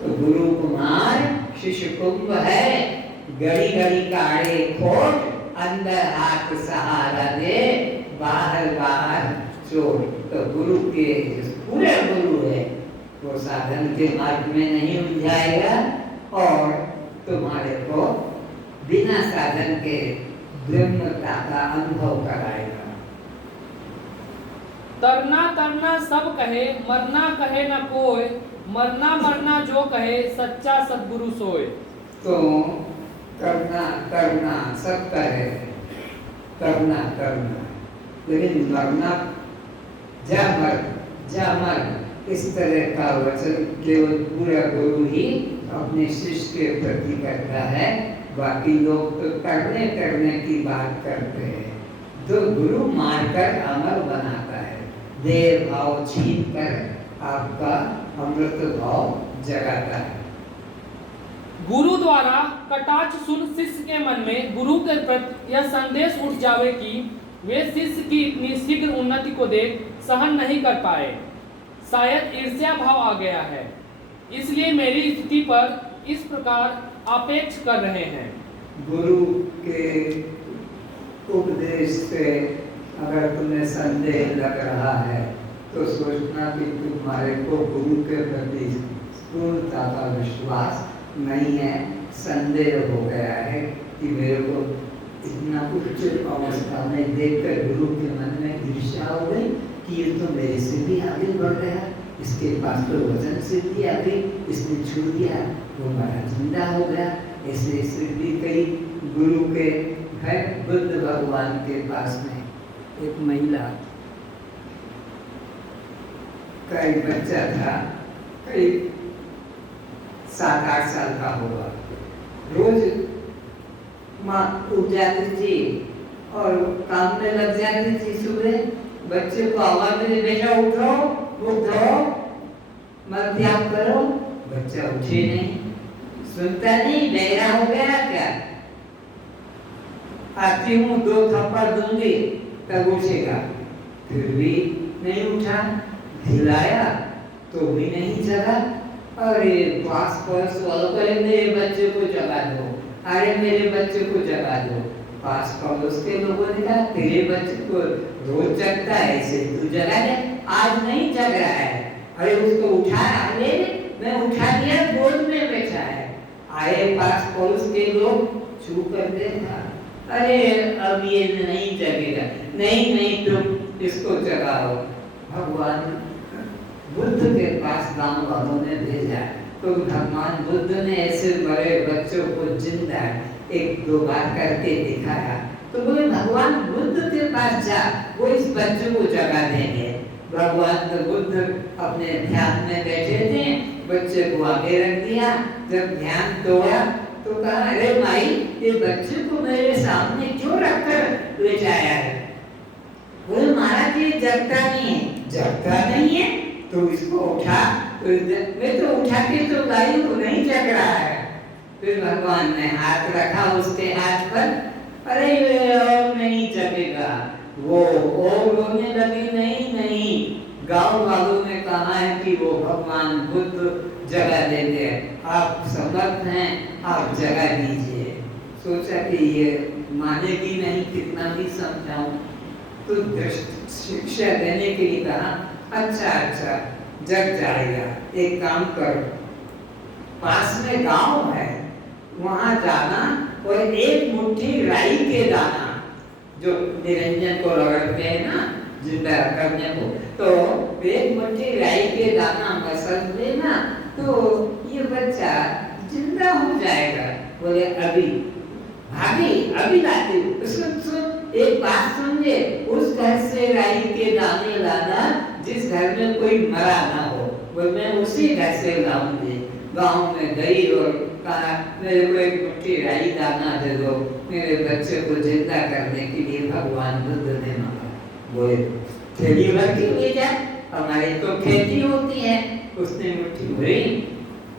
तो गुरु कुमार शिष्य कुंभ है, गड़ी गड़ी काढ़े खोट, अंदर हाथ सहारा दे, बाहर बाहर चोट। तो गुरु के पूरे गुरु है वो साधन के मार्ग में नहीं उलझाएगा और तुम्हारे को बिना साधन के ब्रह्मता का अनुभव कराएगा। तरना तरना सब कहे, मरना कहे न कोई, मरना मरना जो कहे, सच्चा सद्गुरु सोए। तो करना करना सब कहे, करना करना, लेकिन मरना जा मर इस तरह का वचन केवल पूरा गुरु ही अपने शिष्य के प्रति करता है। बाकी लोग तो करने करने की बात करते हैं। तो गुरु मारकर अमर बनाता है, देह भाव छीन कर आपका अमृत भाव जगाता है। गुरु द्वारा कटाक्ष सुन शिष्य के मन में गुरु के प्रति यह संदेश उठ जावे कि वे शिष्य की इतनी शीघ्र उन्नति को देख सहन नहीं कर पाए, शायद ईर्ष्या भाव आ गया है, इसलिए मेरी स्थिति पर इस प्रकार आपेक्ष कर रहे हैं। गुरु के उपदेश से अगर तुम्हें संदेह लग रहा है तो सोचना कि तुम्हारे को गुरु के प्रति पूर्णता का विश्वास नहीं है, संदेह हो गया है कि मेरे को इतना उच्च अवस्था में देखकर गुरु के मन में ईर्ष्या हो गई कि ये तो मेरे से भी आगे बढ़ गया, इसके पास तो वचन सिद्धि आ गई, इसने छू दिया, वो बड़ा जिंदा हो गया। ऐसे ऐसे भी कई गुरु के है। बुद्ध भगवान के पास में एक महिला का एक बच्चा था, करीब 7-8 साल का होगा। रोज माँ उठ जाती थी और काम में लग जाती थी। सुबह बच्चे को आवाज में, बेटा उठो उठो, मत त्याग करो। बच्चा उठे नहीं, सुनता नहीं, बहरा हो गया क्या? आती हूँ 2 थप्पड़ दूंगी तब उठेगा। फिर भी नहीं उठा, हिलाया तो भी नहीं जगा। अरे पास पड़ोस वालों को मेरे बच्चे को जगा दो, अरे मेरे बच्चे को जगा दो। पास पड़ोस के लोगों ने कहा तेरे बच्चे को रोज जगता है, इसे तू जगा दे, आज नहीं जग रहा है। अरे उसको उठाया, अरे मैं उठा दिया, गोद में बैठा है। आए पास पड़ोस के लोग, छू कर देखा, अरे अब ये नहीं जगेगा, नहीं नहीं तुम इसको जगाओ। भगवान बुद्ध के पास गांव वालों ने भेजा, तो भगवान बुद्ध ने ऐसे बड़े बच्चों को जिंदा 1-2 बार करके दिखाया। तो बोले भगवान बुद्ध के पास जा, वो इस बच्चे को जगा देंगे। भगवान तो बुद्ध अपने ध्यान में बैठे थे, बच्चे को आगे रख दिया। जब ध्यान तोड़ा तो कहा, अरे माई ये बच्चे को मेरे सामने क्यों रखकर लेटाया है? बोले महाराज ये जगता नहीं है। जगता नहीं है तो इसको उठा, तो मैं तो उठा के तो लाई हूँ, नहीं जग रहा है। फिर भगवान ने हाथ रखा उसके हाथ पर, अरे ये और नहीं जगेगा। वो और रोने लगी, नहीं नहीं, गांव वालों ने कहा है कि वो भगवान बुद्ध जगा देंगे, आप समर्थ हैं, आप जगा दीजिए। सोचा कि ये मानेगी नहीं, कितना भी समझाऊं। तो शिक्षा देने के लिए कहा, अच्छा अच्छा जग जाएगा। एक काम करो, पास में गांव है, वहां जाना और एक मुट्ठी राई के दाना जो निरंजन को रगड़ते हैं ना जिंदा करने को, तो एक मुट्ठी राई के दाना मसल लेना तो ये बच्चा जिंदा हो जाएगा। बोले अभी भाभी अभी लाती हूँ। सुन एक बात समझे, उस घर से राई के दाने लाना जिस घर में कोई मरा ना हो, वो मैं उसी घर से लाऊंगी। गाँव में गई और कहा मेरे को एक मुट्ठी राई दाना दे दो, मेरे बच्चे को जिंदा करने के लिए भगवान बुद्ध ने मांगा। बोले थैली भर के ले जा, हमारी तो खेती होती है। उसने मुट्ठी भरी।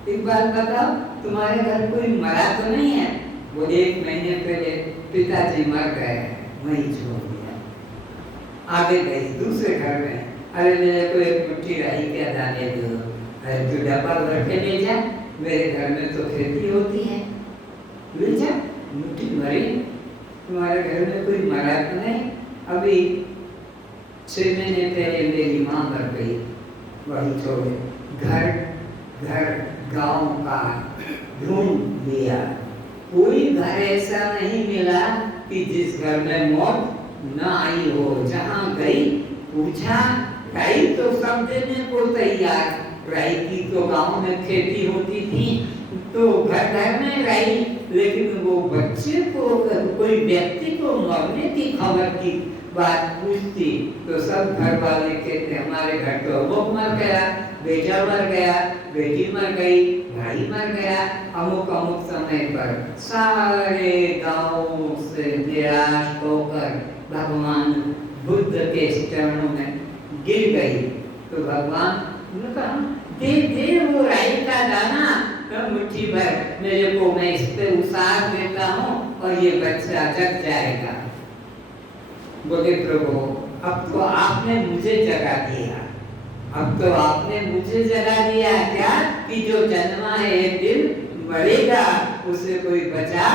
एक बात बताओ, तुम्हारे घर कोई मरा तो नहीं है? बोले 1 महीने पहले पिताजी मर गए, वहीं छोड़ दिया। आगे गई दूसरे घर में, अरे मेरे को एक मुट्ठी राई के दाने दो। अरे तू डब्बा भर के ले जा, मेरे घर में तो खेती होती है, ले जा। मुट्ठी भरी। तुम्हारे घर में कोई मरा तो नहीं? अभी 6 महीने पहले मेरी माँ मर गई, वही छोड़े। घर गांव का ढूंढ लिया, कोई घर ऐसा नहीं मिला कि जिस घर में मौत न आई हो। जहाँ गई पूछा, राई तो सब देने को तैयार, राई की तो गांव में खेती होती थी, तो घर घर में राई, लेकिन वो बच्चे को कोई व्यक्ति को मरने की खबर की बात पूछती तो सब घर वाले कहते हमारे घर तो अमुक मर गया, बेटा मर गया, बेटी मर गई, भाई मर गया। अमुक अमुक समय पर सारे गांव से निराश होकर भगवान बुद्ध के चरणों में गिर गई। तो भगवान ने कहा दे दे वो राई का दाना, मुट्ठी भर मेरे को, मैं इस पे उसार देता हूँ और ये बच्चा जग जाएगा। बोले प्रभु अब तो आपने मुझे जगा दिया, अब तो आपने मुझे जगा दिया क्या कि जो जन्मा है एक दिन मरेगा, उसे कोई बचा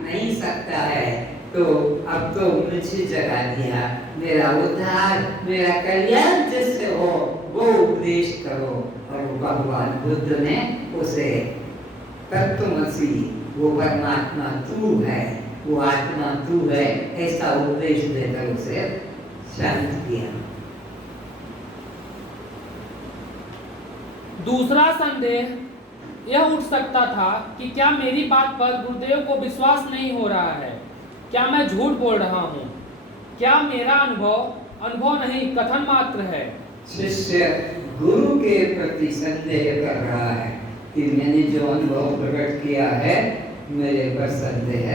नहीं सकता है। तो अब तो मुझे जगा दिया, मेरा उद्धार मेरा कल्याण जिससे हो वो उपदेश करो। और भगवान बुद्ध ने उसे तत्वमसि, वो परमात्मा तू है, वो आत्मा तू है, ऐसा उपदेश देकर उसे शांत किया। दूसरा संदेह यह उठ सकता था कि क्या मेरी बात पर गुरुदेव को विश्वास नहीं हो रहा है? क्या मैं झूठ बोल रहा हूँ? क्या मेरा अनुभव नहीं कथन मात्र है? शिष्य गुरु के प्रति संदेह कर रहा है कि मैंने जो अनुभव प्रकट किया है मेरे पर संदेह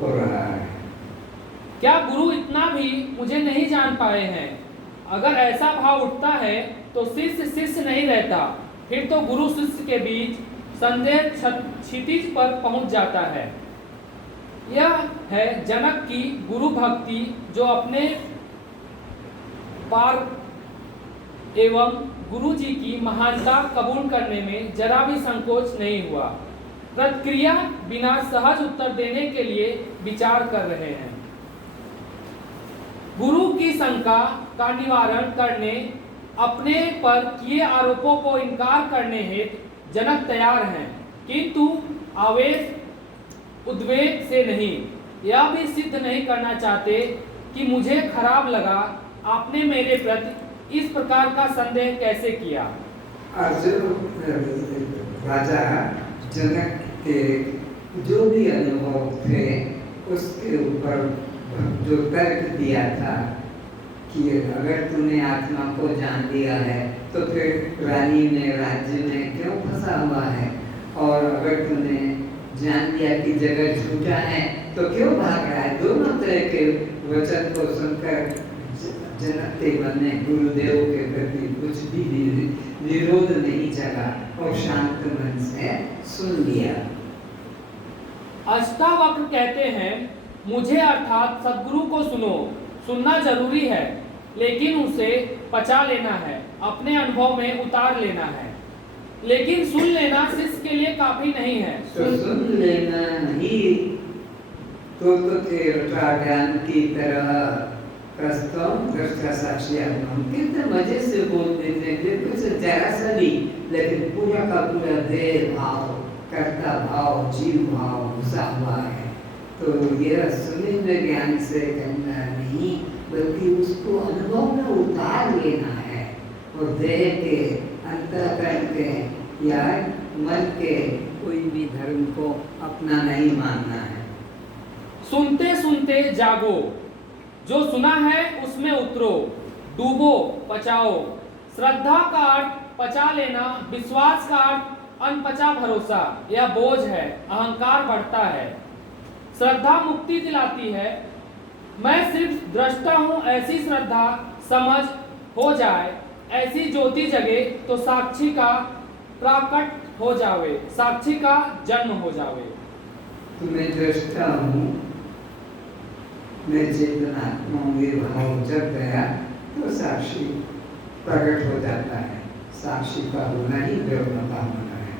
हो रहा है। क्या गुरु इतना भी मुझे नहीं जान पाए हैं? अगर ऐसा भाव उठता है तो शिष्य नहीं रहता, फिर तो गुरु शिष्य के बीच संदेह क्षितिज पर पहुंच जाता है। यह है जनक की गुरु भक्ति, जो अपने पार एवं गुरु जी की महानता कबूल करने में जरा भी संकोच नहीं हुआ। प्रतिक्रिया बिना सहज उत्तर देने के लिए विचार कर रहे हैं। गुरु की शंका का निवारण करने, अपने पर किए आरोपों को इनकार करने हेतु जनक तैयार हैं, किंतु आवेश उद्वेग से नहीं। यह भी सिद्ध नहीं करना चाहते कि मुझे खराब लगा, आपने मेरे प्रति इस प्रकार का संदेह कैसे किया। राजा जनक के जो भी अनुभव थे उसके ऊपर जो तर्क दिया था कि अगर तूने आत्मा को जान लिया है तो फिर रानी में राज्य में क्यों फंसा हुआ है, और अगर तूने जान लिया कि जगह झूठा है तो क्यों भाग रहा है। दोनों तरह के वचन को सुनकर जनक के मन में गुरुदेव के प्रति कुछ भी विरोध नहीं जगा और शांत मन से सुन लिया। अष्टावक्र कहते हैं, मुझे अर्थात सद्गुरु को सुनना जरूरी है, लेकिन उसे पचा लेना है, अपने अनुभव में उतार लेना है। लेकिन सुन लेना शिष्य के लिए काफी नहीं है। सुन लेना ही तो ज्ञान की तरह कितने मजे से बोल देते थे, कुछ जरा सा भी, लेकिन पूरा का पूरा देह भाव कर्ता भाव, जीव भाव घुसा हुआ है। तो यह सुनिंद्र ज्ञान से करना नहीं, बल्कि उसको अनुभव में उतार लेना है और देह के, अंतःकरण के या मन के कोई भी धर्म को अपना नहीं मानना है। सुनते सुनते जागो, जो सुना है उसमें उतरो, डूबो पचाओ। श्रद्धा का अर्थ पचा लेना, विश्वास का अर्थ अनपचा भरोसा। यह बोझ है, अहंकार बढ़ता है। श्रद्धा मुक्ति दिलाती है। मैं सिर्फ दृष्टा हूं, ऐसी श्रद्धा समझ हो जाए, ऐसी ज्योति जगे तो साक्षी का प्राकट हो जावे, साक्षी का जन्म हो जावे। तुम्हें दृष्टा हूँ, मैं चेतनात्मा हूँ, ये भाव जग गया तो साक्षी प्रकट हो जाता है। साक्षी का होना ही ब्रह्म का होना है।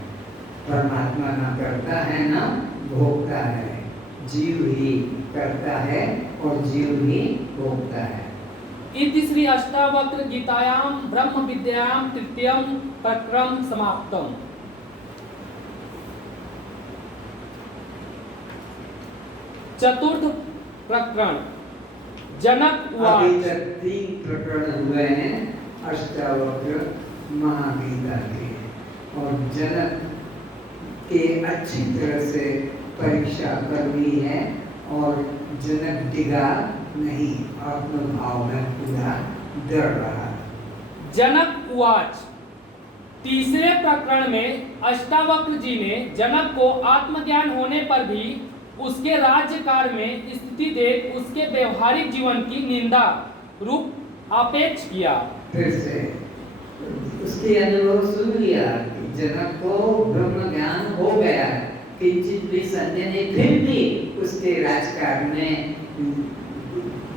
परमात्मा ना करता है ना भोगता है, जीव ही करता है और जीव ही भोगता है। इति श्री अष्टावक्र गीतायां ब्रह्म विद्यायां तृतीयं प्रकरणं समाप्तम्। चतुर्थ प्रकरण जनक उवाच। अभी तक 3 प्रकरण हुए हैं अष्टावक्र महागीता के, और जनक के अच्छी तरह से परीक्षा कर ली है और जनक डिगा नहीं, आत्मभाव में पूरा डर रहा। जनक उवाच। तीसरे प्रकरण में अष्टावक्र जी ने जनक को आत्मज्ञान होने पर भी उसके राज्यकाल में स्थिति देख उसके व्यवहारिक जीवन की निंदा रूप आपेक्ष किया। फिर से उसके अनुभव सुन लिया कि जनक को ब्रह्म ज्ञान हो गया, किंचित भी संदेह नहीं, फिर भी उसके राजकाल में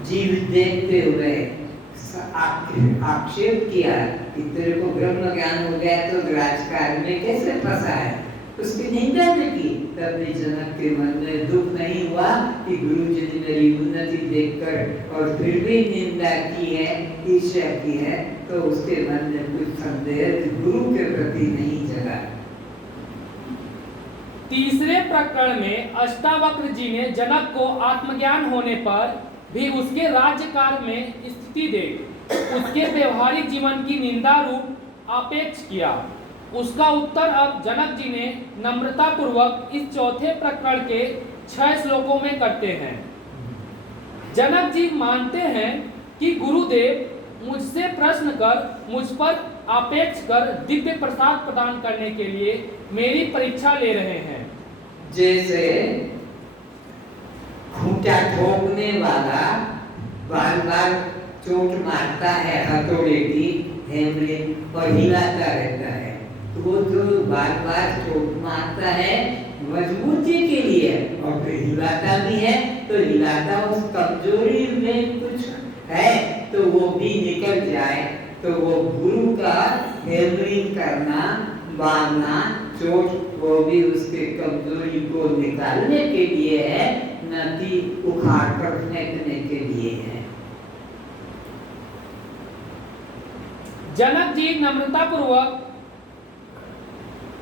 जीव देखते हुए आक्षेप किया कि तेरे को ब्रह्म ज्ञान हो गया तो राजकाल में कैसे फंसा है, उसकी निंदा भी की। तब भी जनक के मन में दुख नहीं हुआ कि गुरु जी ने मेरी उन्नति देखकर और फिर भी निंदा की है, ईर्ष्या की है, तो उसके मन में कुछ संदेह गुरु के प्रति नहीं जगा। तीसरे प्रकरण में अष्टावक्र जी ने जनक को आत्मज्ञान होने पर भी उसके राज्यकाल में स्थिति देख उसके व्यवहारिक जीवन की निंदा रूप आपेक्ष किया। उसका उत्तर अब जनक जी ने नम्रता पूर्वक इस चौथे प्रकरण के 6 श्लोकों में करते हैं। जनक जी मानते हैं कि गुरुदेव मुझसे प्रश्न कर मुझ पर आपेक्ष कर दिव्य प्रसाद प्रदान करने के लिए मेरी परीक्षा ले रहे हैं। जैसे खूंटा ठोकने वाला बार बार चोट मारता है हथौड़े की हैमरिंग और हिलाता रहता है, तो वो जो बार बार चोट मारता है मजबूती के लिए और फिर हिलाता भी है, तो हिलाता उस कमजोरी में कुछ है तो वो भी निकल जाए, तो वो गुरु का हैमरिंग करना, मारना, चोट, वो भी उसके कमजोरी को निकालने के लिए है, न कि उखाड़ कर फेंकने के लिए है। जनक जी नम्रता पूर्वक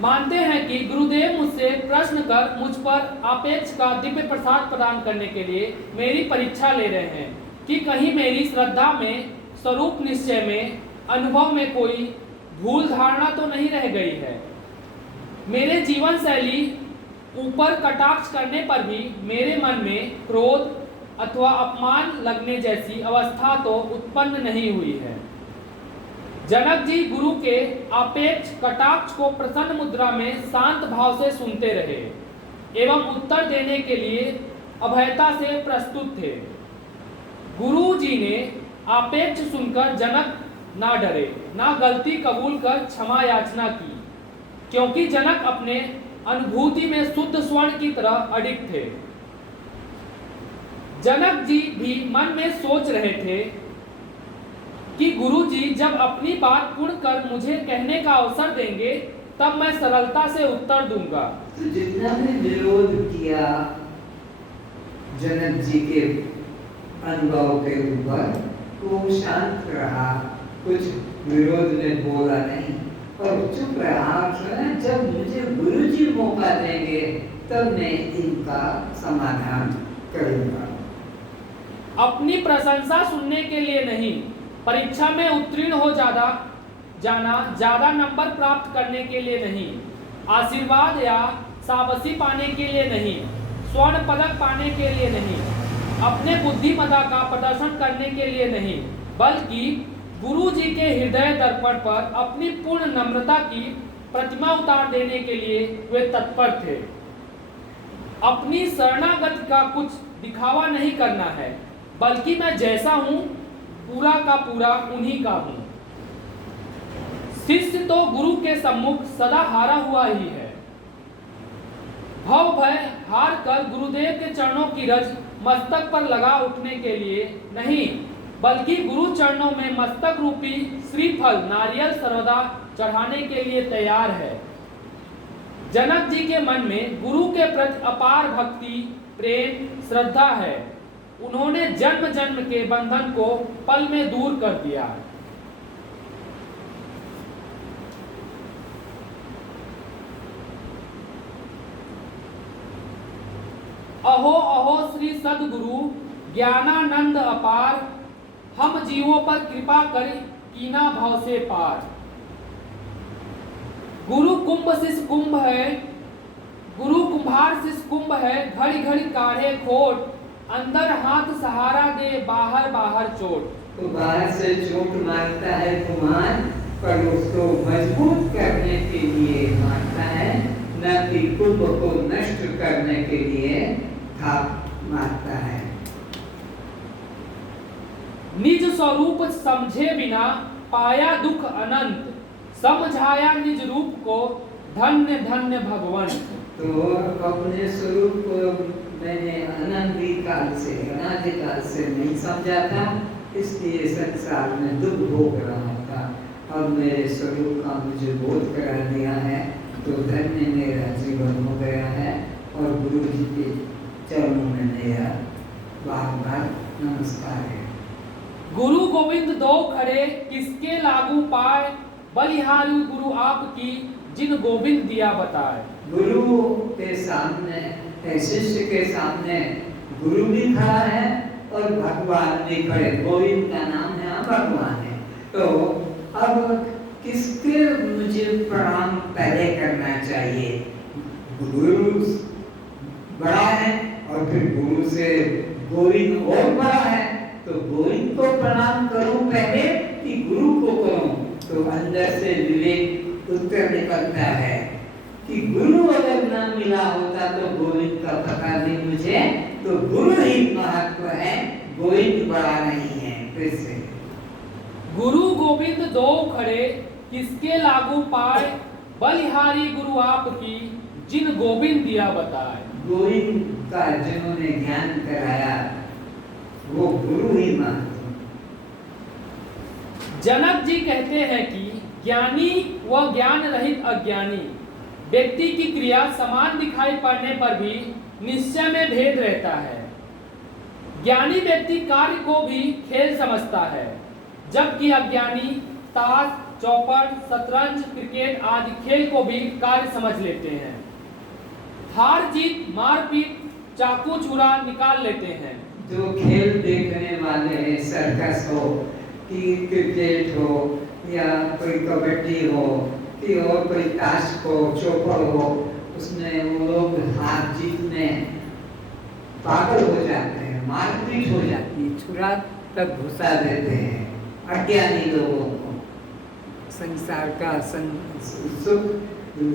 मानते हैं कि गुरुदेव मुझसे प्रश्न कर मुझ पर आपेक्ष का दिव्य प्रसाद प्रदान करने के लिए मेरी परीक्षा ले रहे हैं कि कहीं मेरी श्रद्धा में, स्वरूप निश्चय में, अनुभव में कोई भूल धारणा तो नहीं रह गई है। मेरे जीवन शैली ऊपर कटाक्ष करने पर भी मेरे मन में क्रोध अथवा अपमान लगने जैसी अवस्था तो उत्पन्न नहीं हुई है। जनक जी गुरु के आपेक्ष कटाक्ष को प्रसन्न मुद्रा में शांत भाव से सुनते रहे एवं उत्तर देने के लिए अभयता से प्रस्तुत थे। गुरु जी ने आपेक्ष सुनकर जनक ना डरे, ना गलती कबूल कर क्षमा याचना की, क्योंकि जनक अपने अनुभूति में शुद्ध स्वर्ण की तरह अडिग थे। जनक जी भी मन में सोच रहे थे कि गुरु जी जब अपनी बात पूर्ण कर मुझे कहने का अवसर देंगे तब मैं सरलता से उत्तर दूंगा। तो जितना भी विरोध किया जनक जी के अनुभव के ऊपर, वो शांत रहा, कुछ विरोध में बोला नहीं और चुप रहा। जब मुझे गुरुजी मौका देंगे तब मैं इनका समाधान करूंगा। अपनी प्रशंसा सुनने के लिए नहीं, परीक्षा में उत्तीर्ण हो जाना ज्यादा नंबर प्राप्त करने के लिए नहीं, आशीर्वाद या शाबाशी पाने के लिए नहीं, स्वर्ण पदक पाने के लिए नहीं, अपने बुद्धिमत्ता का प्रदर्शन करने के लिए नहीं, बल्कि गुरु जी के हृदय दर्पण पर अपनी पूर्ण नम्रता की प्रतिमा उतार देने के लिए वे तत्पर थे। अपनी शरणागति का कुछ दिखावा नहीं करना है, बल्कि मैं जैसा हूं पूरा का पूरा उन्हीं का हूं। शिष्य तो गुरु के सम्मुख सदा हारा हुआ ही है। भव भय हार कर गुरुदेव के चरणों की रज मस्तक पर लगा उठने के लिए नहीं, बल्कि गुरु चरणों में मस्तक रूपी श्रीफल नारियल सर्वदा चढ़ाने के लिए तैयार है। जनक जी के मन में गुरु के प्रति अपार भक्ति, प्रेम, श्रद्धा है। उन्होंने जन्म जन्म के बंधन को पल में दूर कर दिया। अहो अहो श्री सद्गुरु ज्ञानानंद अपार, हम जीवों पर कृपा करें कीना भाव से पार। गुरु कुंभ शिष्य कुंभ है, गुरु कुंभार शिष्य कुंभ है, घड़ी घड़ी काढ़े खोट, अंदर हाथ सहारा दे बाहर बाहर चोट। तो बाहर से चोट मारता है कुम्हार, पर उसको मजबूत करने के लिए मारता है, न कि कुंभ को नष्ट करने के लिए थाप मारता है। निज स्वरूप समझे बिना पाया दुख अनंत, समझाया निज रूप को धन्य धन्य भगवान। तो अपने स्वरूप को मैंने अनादिकाल से नहीं समझा था, इसलिए संसार में दुख भोग रहा था। अब मेरे स्वरूप का मुझे बोध करा दिया है, तो धन्य मेरा जीवन हो गया है। और गुरु जी के चरणों में मेरा बार बार नमस्कार है। गुरु गोविंद दो खड़े किसके लागू पाए, बलिहारी गुरु आपकी जिन गोविंद दिया बताए। गुरु के सामने, शिष्य के सामने गुरु भी खड़ा है और भगवान भी खड़े। गोविंद का नाम है, भगवान है। तो अब किसके मुझे प्रणाम पहले करना चाहिए? गुरु बड़ा है और फिर गुरु से गोविंद और बड़ा है, तो गोविंद को प्रणाम करूं पहले कि गुरु को करूं? तो अंदर से विवेक उत्तर निकलता है कि गुरु अगर ना मिला होता तो गोविंद का पता नहीं मुझे, तो गुरु ही महत्व है, गोविंद बड़ा नहीं है। फिर से गुरु गोविंद दो खड़े किसके लागू पाए, बलिहारी गुरु आपकी जिन गोविंद दिया बताए। गोविंद का जिन्होंने ज्ञान कराया वो गुरु ही महत्व। जनक जी कहते हैं कि ज्ञानी व ज्ञान रहित अज्ञानी व्यक्ति की क्रिया समान दिखाई पड़ने पर भी निश्चय में भेद रहता है। ज्ञानी व्यक्ति कार्य को भी खेल समझता है, जबकि अज्ञानी ताश, चौपड़, शतरंज, क्रिकेट आदि खेल को भी कार्य समझ लेते हैं। हार जीत, मारपीट, चाकू छुरा निकाल लेते हैं। जो खेल देखने वाले हैं, सर्कस हो कि क्रिकेट हो या कोई कबड्डी हो कि और कोई ताश हो, चौपड़ हो, उसमें वो लोग हार जीत में पागल हो जाते हैं, मारपीट हो जाती है, छुरा तक घुसा देते हैं। अज्ञानी लोगों को संसार का सुख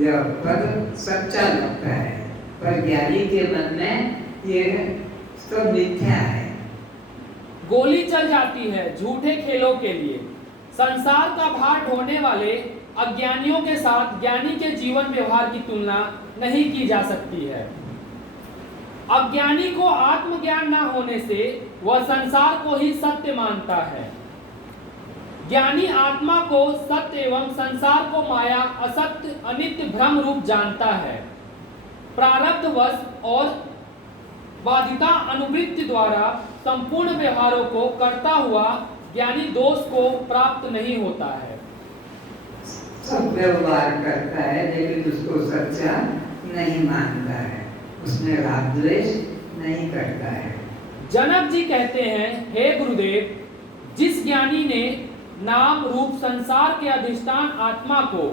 या पद सच्चा लगता है, पर ज्ञानी के मन में ये सब मिथ्या है। गोली चल जाती है झूठे खेलों के लिए। संसार का भार ढोने वाले अज्ञानियों के साथ ज्ञानी के जीवन व्यवहार की तुलना नहीं की जा सकती है। अज्ञानी को आत्मज्ञान न होने से वह संसार को ही सत्य मानता है। ज्ञानी आत्मा को सत्य एवं संसार को माया, असत्य, अनित्य, भ्रम रूप जानता है। प्रारब्धवश और बाधिता अनुवृत्ति द्वारा संपूर्ण व्यवहारों को करता हुआ ज्ञानी दोष को प्राप्त नहीं होता है। सब व्यवहार करता है, लेकिन उसको सच्चा नहीं मानता है, उसमें राग द्वेष नहीं करता है। जनक जी कहते हैं, हे गुरुदेव, जिस ज्ञानी ने नाम रूप संसार के अधिष्ठान आत्मा को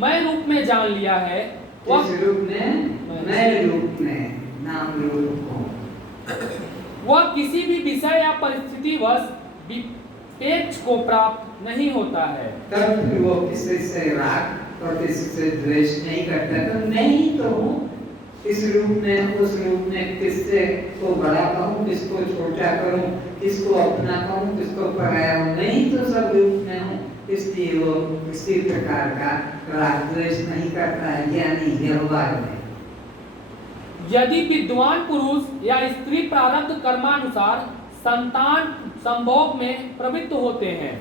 मैं रूप में जान लिया है, किस रूप में? मैं रूप में, नाम रूप को। वह किसी भी विषय या परिस्थितिवश विपेक्ष को प्राप्त नहीं होता है। तब फिर वो किसी से राग और किसी से द्वेष नहीं करता। तो मैं ही तो हूँ, इस रूप में उस रूप में, किससे को बड़ा कहूँ, किसको छोटा करूँ, किसको अपना कहूँ, किसको पराया हूँ, मैं ही तो सब रूप में हूँ। इसलिए वो किसी प्रकार का राग द्वेष नहीं करता है ज्ञानी व्यवहार में। यदि विद्वान पुरुष या स्त्री प्रारब्ध कर्मानुसार संतान संभोग में प्रवृत्त होते हैं,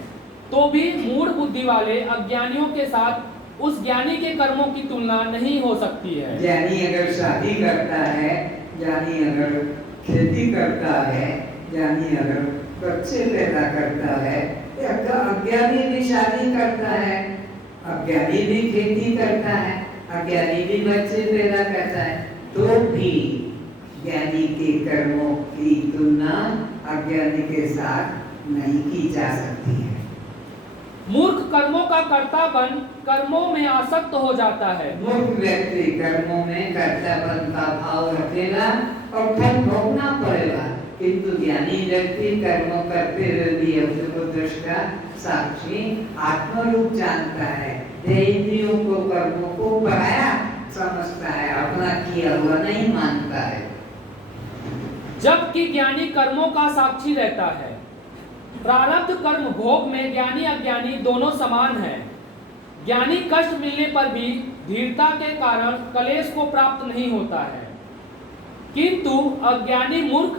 तो भी मूढ़ बुद्धि वाले अज्ञानियों के साथ उस ज्ञानी के कर्मों की तुलना नहीं हो सकती है। ज्ञानी अगर शादी करता है, ज्ञानी अगर खेती करता है, ज्ञानी अगर बच्चे पैदा करता है, या अज्ञानी भी शादी करता है, अज्ञानी भी खेती करता है, अज्ञानी भी बच्चे पैदा करता है, तो भी ज्ञानी के कर्मों की तुलना अज्ञानी के साथ नहीं की जा सकती है। मूर्ख कर्मों का कर्ता बन कर्मों में आसक्त हो जाता है। मूर्ख व्यक्ति कर्मों में कर्तापन का भाव रखेगा और फल भोगना पड़ेगा, किंतु ज्ञानी व्यक्ति कर्मों करते हुए भी अपने दृष्टा साक्षी आत्मरूप जानता है, इंद्रियों को कर्मों को पराया समझता है, अपना किया हुआ नहीं मानता है। जबकि ज्ञानी कर्मों का साक्षी रहता है। प्रारब्ध कर्म भोग में ज्ञानी अज्ञानी दोनों समान हैं। ज्ञानी कष्ट मिलने पर भी धीरता के कारण कलेश को प्राप्त नहीं होता है, किंतु अज्ञानी मूर्ख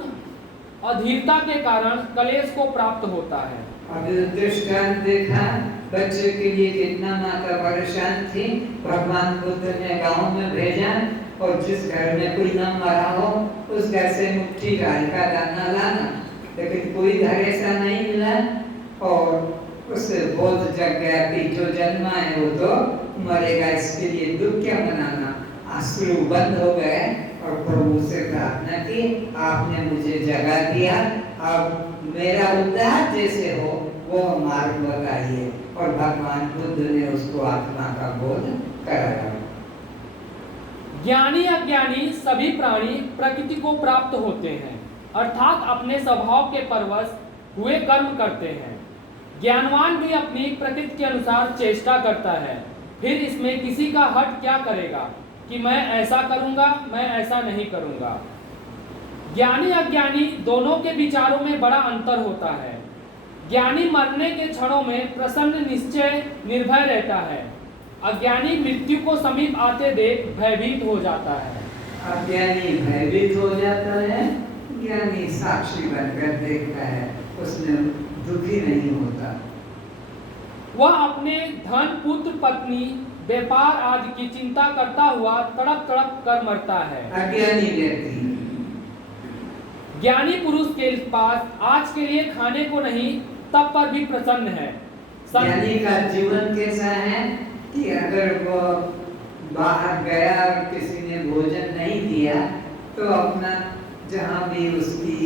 अधीरता के कारण कलेश को प्राप्त होता है। अभी दृष्टांत देखा, बच्चे के लिए कितना माता परेशान थी, भगवान बुद्ध ने गांव में भेजा और जिस घर में कोई न मरा हो उस घर से मुट्ठी राई का दाना लाना, लेकिन कोई घर ऐसा नहीं मिला और उससे बोध जग गया कि जो जन्मा है वो तो मरेगा, इसके लिए दुख क्या मनाना। अश्रु बंद हो गए और प्रभु से प्रार्थना की, आपने मुझे जगा दिया, अब मेरा उद्धार जैसे हो वो मार्ग बताइए, और भगवान बुद्ध ने उसको आत्मा का बोध कराया। ज्ञानी अज्ञानी सभी प्राणी प्रकृति को प्राप्त होते हैं, अर्थात अपने स्वभाव के परवश हुए कर्म करते हैं। ज्ञानवान भी अपनी प्रकृति के अनुसार चेष्टा करता है, फिर इसमें किसी का हट क्या करेगा कि मैं ऐसा करूंगा, मैं ऐसा नहीं करूंगा। ज्ञानी अज्ञानी दोनों के विचारों में बड़ा अंतर होता है। ज्ञानी मरने के क्षणों में प्रसन्न निश्चय निर्भय रहता है, अज्ञानी मृत्यु को समीप आते देख भयभीत हो जाता है। अज्ञानी भयभीत हो जाता है, ज्ञानी साक्षी बनकर देखता है, उसमें दुखी नहीं होता। वह अपने धन पुत्र पत्नी व्यापार आदि की चिंता करता हुआ तड़प तड़प कर मरता है। अज्ञानी व्यक्ति। ज्ञानी पुरुष के पास आज के लिए खाने को नहीं तब पर भी प्रसन्न है। ज्ञानी का जीवन कैसा है कि अगर वो बाहर गया और किसी ने भोजन नहीं दिया तो अपना जहाँ भी उसकी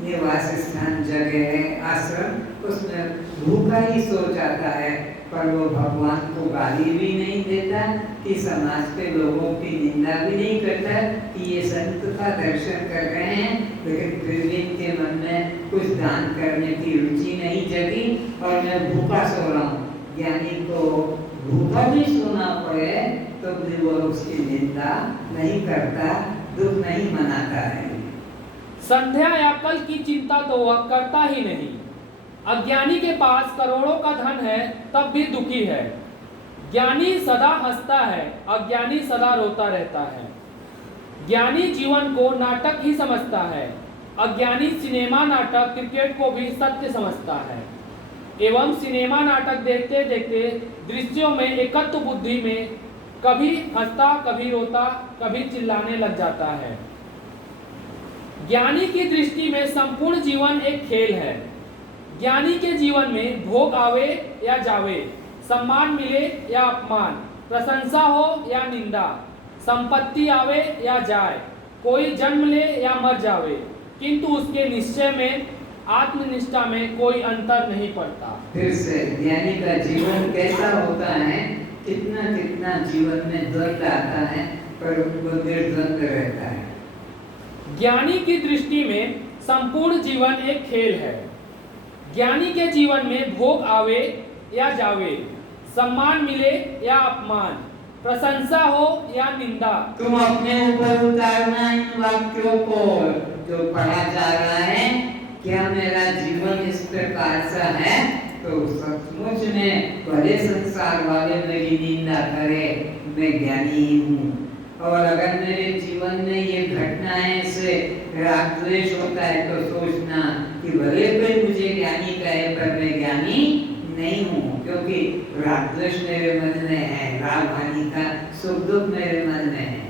निवास स्थान जगह है, आश्रम, उसमें भूखा ही सो जाता है, पर वो भगवान को गाली भी नहीं देता कि समाज के लोगों की निंदा भी नहीं करता कि ये संत का दर्शन कर रहे हैं, लेकिन फिर भी इनके मन में कुछ दान करने की रुचि नहीं जगी और मैं भूखा सो रहा हूँ। ज्ञानी को भूखा भी सोना पड़े तो भी वो उसकी निंदा नहीं करता, दुख नहीं मनाता है। संध्या या कल की चिंता तो वह करता ही नहीं। अज्ञानी के पास करोड़ों का धन है तब भी दुखी है। ज्ञानी सदा हंसता है, अज्ञानी सदा रोता रहता है। ज्ञानी जीवन को नाटक ही समझता है, अज्ञानी सिनेमा नाटक क्रिकेट को भी सत्य समझता है एवं सिनेमा नाटक देखते देखते दृश्यों में एकत्व बुद्धि में कभी हंसता, कभी रोता, कभी चिल्लाने लग जाता है। ज्ञानी की दृष्टि में संपूर्ण जीवन एक खेल है। ज्ञानी के जीवन में भोग आवे या जावे, सम्मान मिले या अपमान, प्रशंसा हो या निंदा, संपत्ति आवे या जाए, कोई जन्म ले या मर जावे, किंतु उसके निश्चय में, आत्मनिष्ठा में कोई अंतर नहीं पड़ता। फिर से ज्ञानी का जीवन कैसा होता है? कितना कितना जीवन में द्वंद्व आता है, पर वो निर्द्वंद रहता है। ज्ञानी की दृष्टि में संपूर्ण जीवन एक खेल है। ज्ञानी के जीवन में भोग आवे या जावे, सम्मान मिले या अपमान, प्रशंसा हो या निंदा। तुम अपने ऊपर उतारना इन वाक्यों को जो पढ़ा जा रहा है। क्या मेरा जीवन इस प्रकार सा है? तो सचमुच में भले संसार वाले मेरी निंदा करे, मैं ज्ञानी ही हूँ। और अगर मेरे जीवन में ये घटनाएं से राग द्वेष होता है तो सोचना कि भले कोई मुझे ज्ञानी कहे, पर मैं ज्ञानी नहीं हूँ, क्योंकि राग द्वेष मेरे मन में है, राग हानि का सुख दुख मेरे मन में है।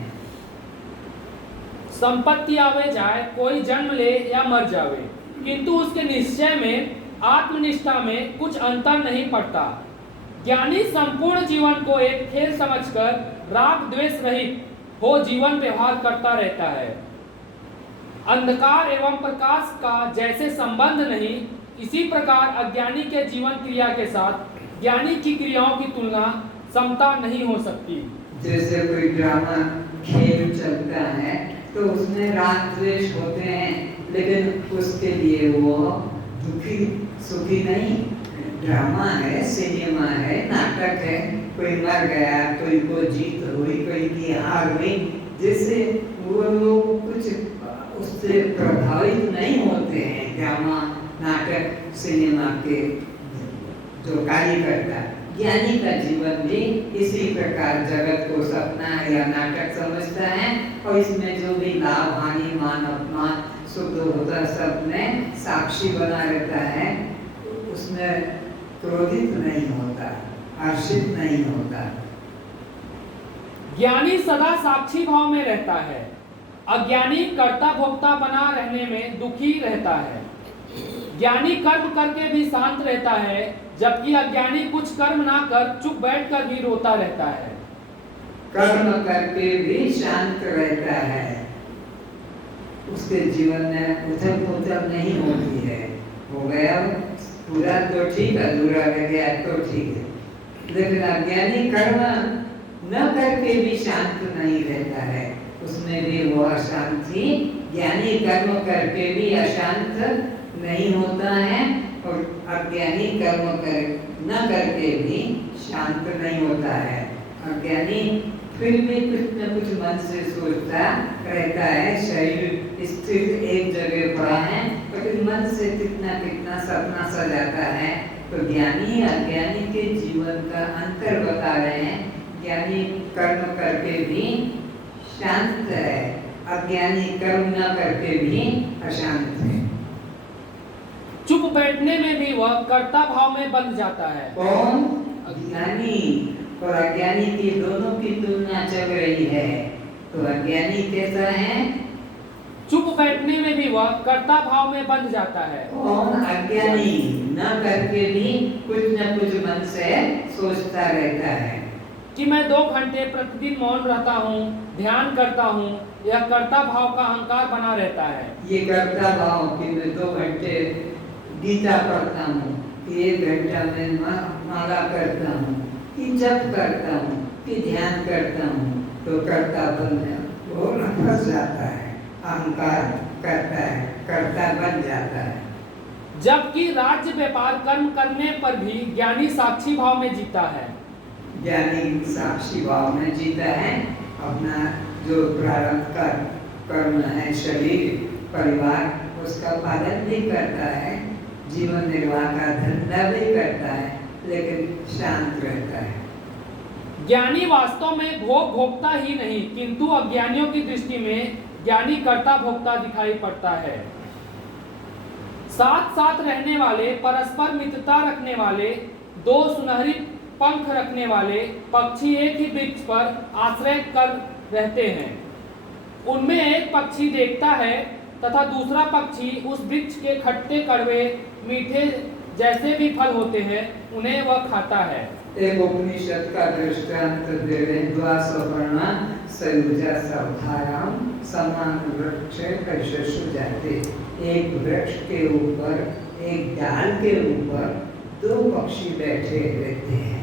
संपत्ति आवे जाए, कोई जन्म ले या मर जावे, किंतु उसके निश्चय में, आत्मनिष्ठा में कुछ अंतर नहीं पड़ता। ज्ञानी संपूर्ण जीवन को एक खेल समझकर राग द्वेष रहित हो जीवन व्यवहार करता रहता है। अंधकार एवं प्रकाश का जैसे संबंध नहीं, इसी प्रकार अज्ञानी के जीवन क्रिया के साथ ज्ञानी की क्रियाओं की तुलना समता नहीं हो सकती। जैसे कोई ड्रामा खेल चलता है तो उसमें राग द्वेष होते हैं, लेकिन उसके लिए वो दुखी सुखी नहीं। ड्रामा है, सिनेमा है, नाटक है, कोई मर गया, कोई को जीत हुई, कोई की हार हुई, जिससे वो लोग कुछ उससे प्रभावित नहीं होते हैं। ड्रामा नाटक सिनेमा के जो कार्य करता, ज्ञानी का जीवन भी इसी प्रकार जगत को सपना या नाटक समझता है, और इसमें जो भी लाभ हानि मान अपमान सुख होता सब में साक्षी बना रहता है। उसमें क्रोधित नहीं होता, हर्षित नहीं होता। ज्ञानी सदा साक्षी भाव में रहता है, अज्ञानी कर्ता भोक्ता बना रहने में दुखी रहता है। ज्ञानी कर्म करके भी शांत रहता है, जबकि अज्ञानी कुछ कर्म ना कर चुप बैठकर भी रोता रहता है। कर्म करके भी शांत रहता है, उसके जीवन में उथल पुथल नहीं होती है। हो गया पूरा तो ठीक, अधूरा रह गया तो ठीक है। लेकिन अज्ञानी कर्म न करके भी शांत नहीं रहता है, उसमें भी वो अशांति। ज्ञानी कर्म करके भी अशांत नहीं होता है, और अज्ञानी कर्म न करके भी शांत नहीं होता है। अज्ञानी फिर भी कुछ न कुछ मन से सोचता रहता है। शरीर स्थिर एक जगह पड़ा है, लेकिन मन से कितना कितना सपना सजाता है। तो ज्ञानी अज्ञानी के जीवन का अंतर बता रहे हैं। ज्ञानी कर्म करके भी शांत है, अज्ञानी कर्म न करके भी अशांत है। चुप बैठने में भी वह कर्ता भाव में बंध जाता है। कौन? अज्ञानी और अज्ञानी की दोनों की तुलना चल रही है। तो अज्ञानी कैसा है? चुप बैठने में भी वह कर्ता भाव में बंध जाता है। कौन? अज्ञानी न करके भी कुछ न कुछ मन से सोचता रहता है कि मैं 2 घंटे प्रतिदिन मौन रहता हूँ, ध्यान करता हूँ। यह कर्ता भाव का अहंकार बना रहता है। ये कर्ता भाव कि मैं 2 घंटे गीता पढ़ता हूँ, कि 1 घंटा मैं माला करता हूँ, कि जप करता हूँ, कि ध्यान करता हूँ, तो कर्ता बन वो फंस जाता है, अहंकार करता है, कर्ता बन जाता है। जबकि राज्य व्यापार कर्म करने पर भी ज्ञानी साक्षी भाव में जीता है। ज्ञानी साक्षी भाव में जीता है। अपना जो प्रारब्ध का कर्म है, शरीर परिवार, उसका पालन भी करता है, जीवन निर्वाह का धंधा भी करता है, लेकिन शांत रहता है। ज्ञानी वास्तव में भोग भोक्ता ही नहीं, किंतु अज्ञानियों की दृष्टि में ज्ञानी कर्ता भोक्ता दिखाई पड़ता है। साथ साथ रहने वाले, परस्पर मित्रता रखने वाले, 2 सुनहरी पंख रखने वाले पक्षी एक ही वृक्ष पर आश्रय कर रहते हैं। उनमें एक पक्षी देखता है तथा दूसरा पक्षी उस वृक्ष के खट्टे कड़वे मीठे जैसे भी फल होते हैं उन्हें वह खाता है। एक उपनिषद का दृष्टांत दे रहे, द्वासवर्णा सयुजा सवधायाम समान वृक्ष कैसे सुजाते। एक वृक्ष के ऊपर, एक डाल के ऊपर दो पक्षी बैठे रहते हैं।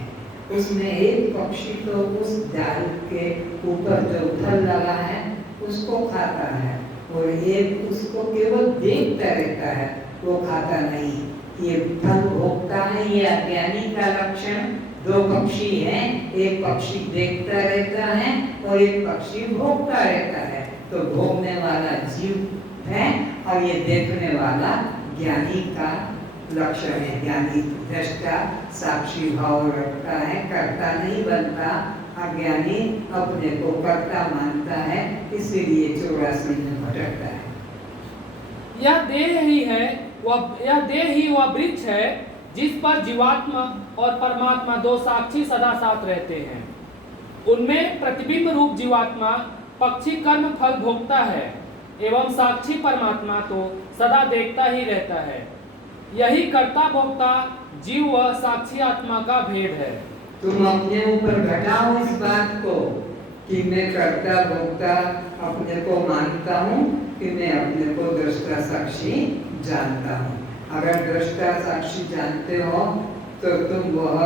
उसमें एक पक्षी तो उस डाल के ऊपर जो फल लगा है उसको खाता है, और एक उसको केवल देखता रहता है, वो खाता नहीं। ये फल भोगता है, ये अज्ञानी का लक्षण। दो पक्षी हैं, एक पक्षी देखता रहता है और एक पक्षी भोगता रहता है। तो भोगने वाला जीव है और ये देखने वाला ज्ञानी का लक्षण है। ज्ञानी दृष्टा साक्षी भाव रखता है, कर्ता नहीं बनता। अज्ञानी अपने को कर्ता मानता है, इसीलिए 84 में भटकता है। यह देह ही वह वृक्ष है जिस पर जीवात्मा और परमात्मा दो साक्षी सदा साथ रहते हैं। उनमें प्रतिबिंब रूप जीवात्मा पक्षी कर्म फल भोगता है एवं साक्षी परमात्मा तो सदा देखता ही रहता है। यही कर्ता भोक्ता जीव व साक्षी आत्मा का भेद है। तुम अपने ऊपर घटाओ इस बात को कि मैं कर्ता भोक्ता अपने को मानता हूँ कि मैं अपने को दृष्टा साक्षी जानता हूँ। अगर दृष्टा साक्षी जानते हो तो तुम वह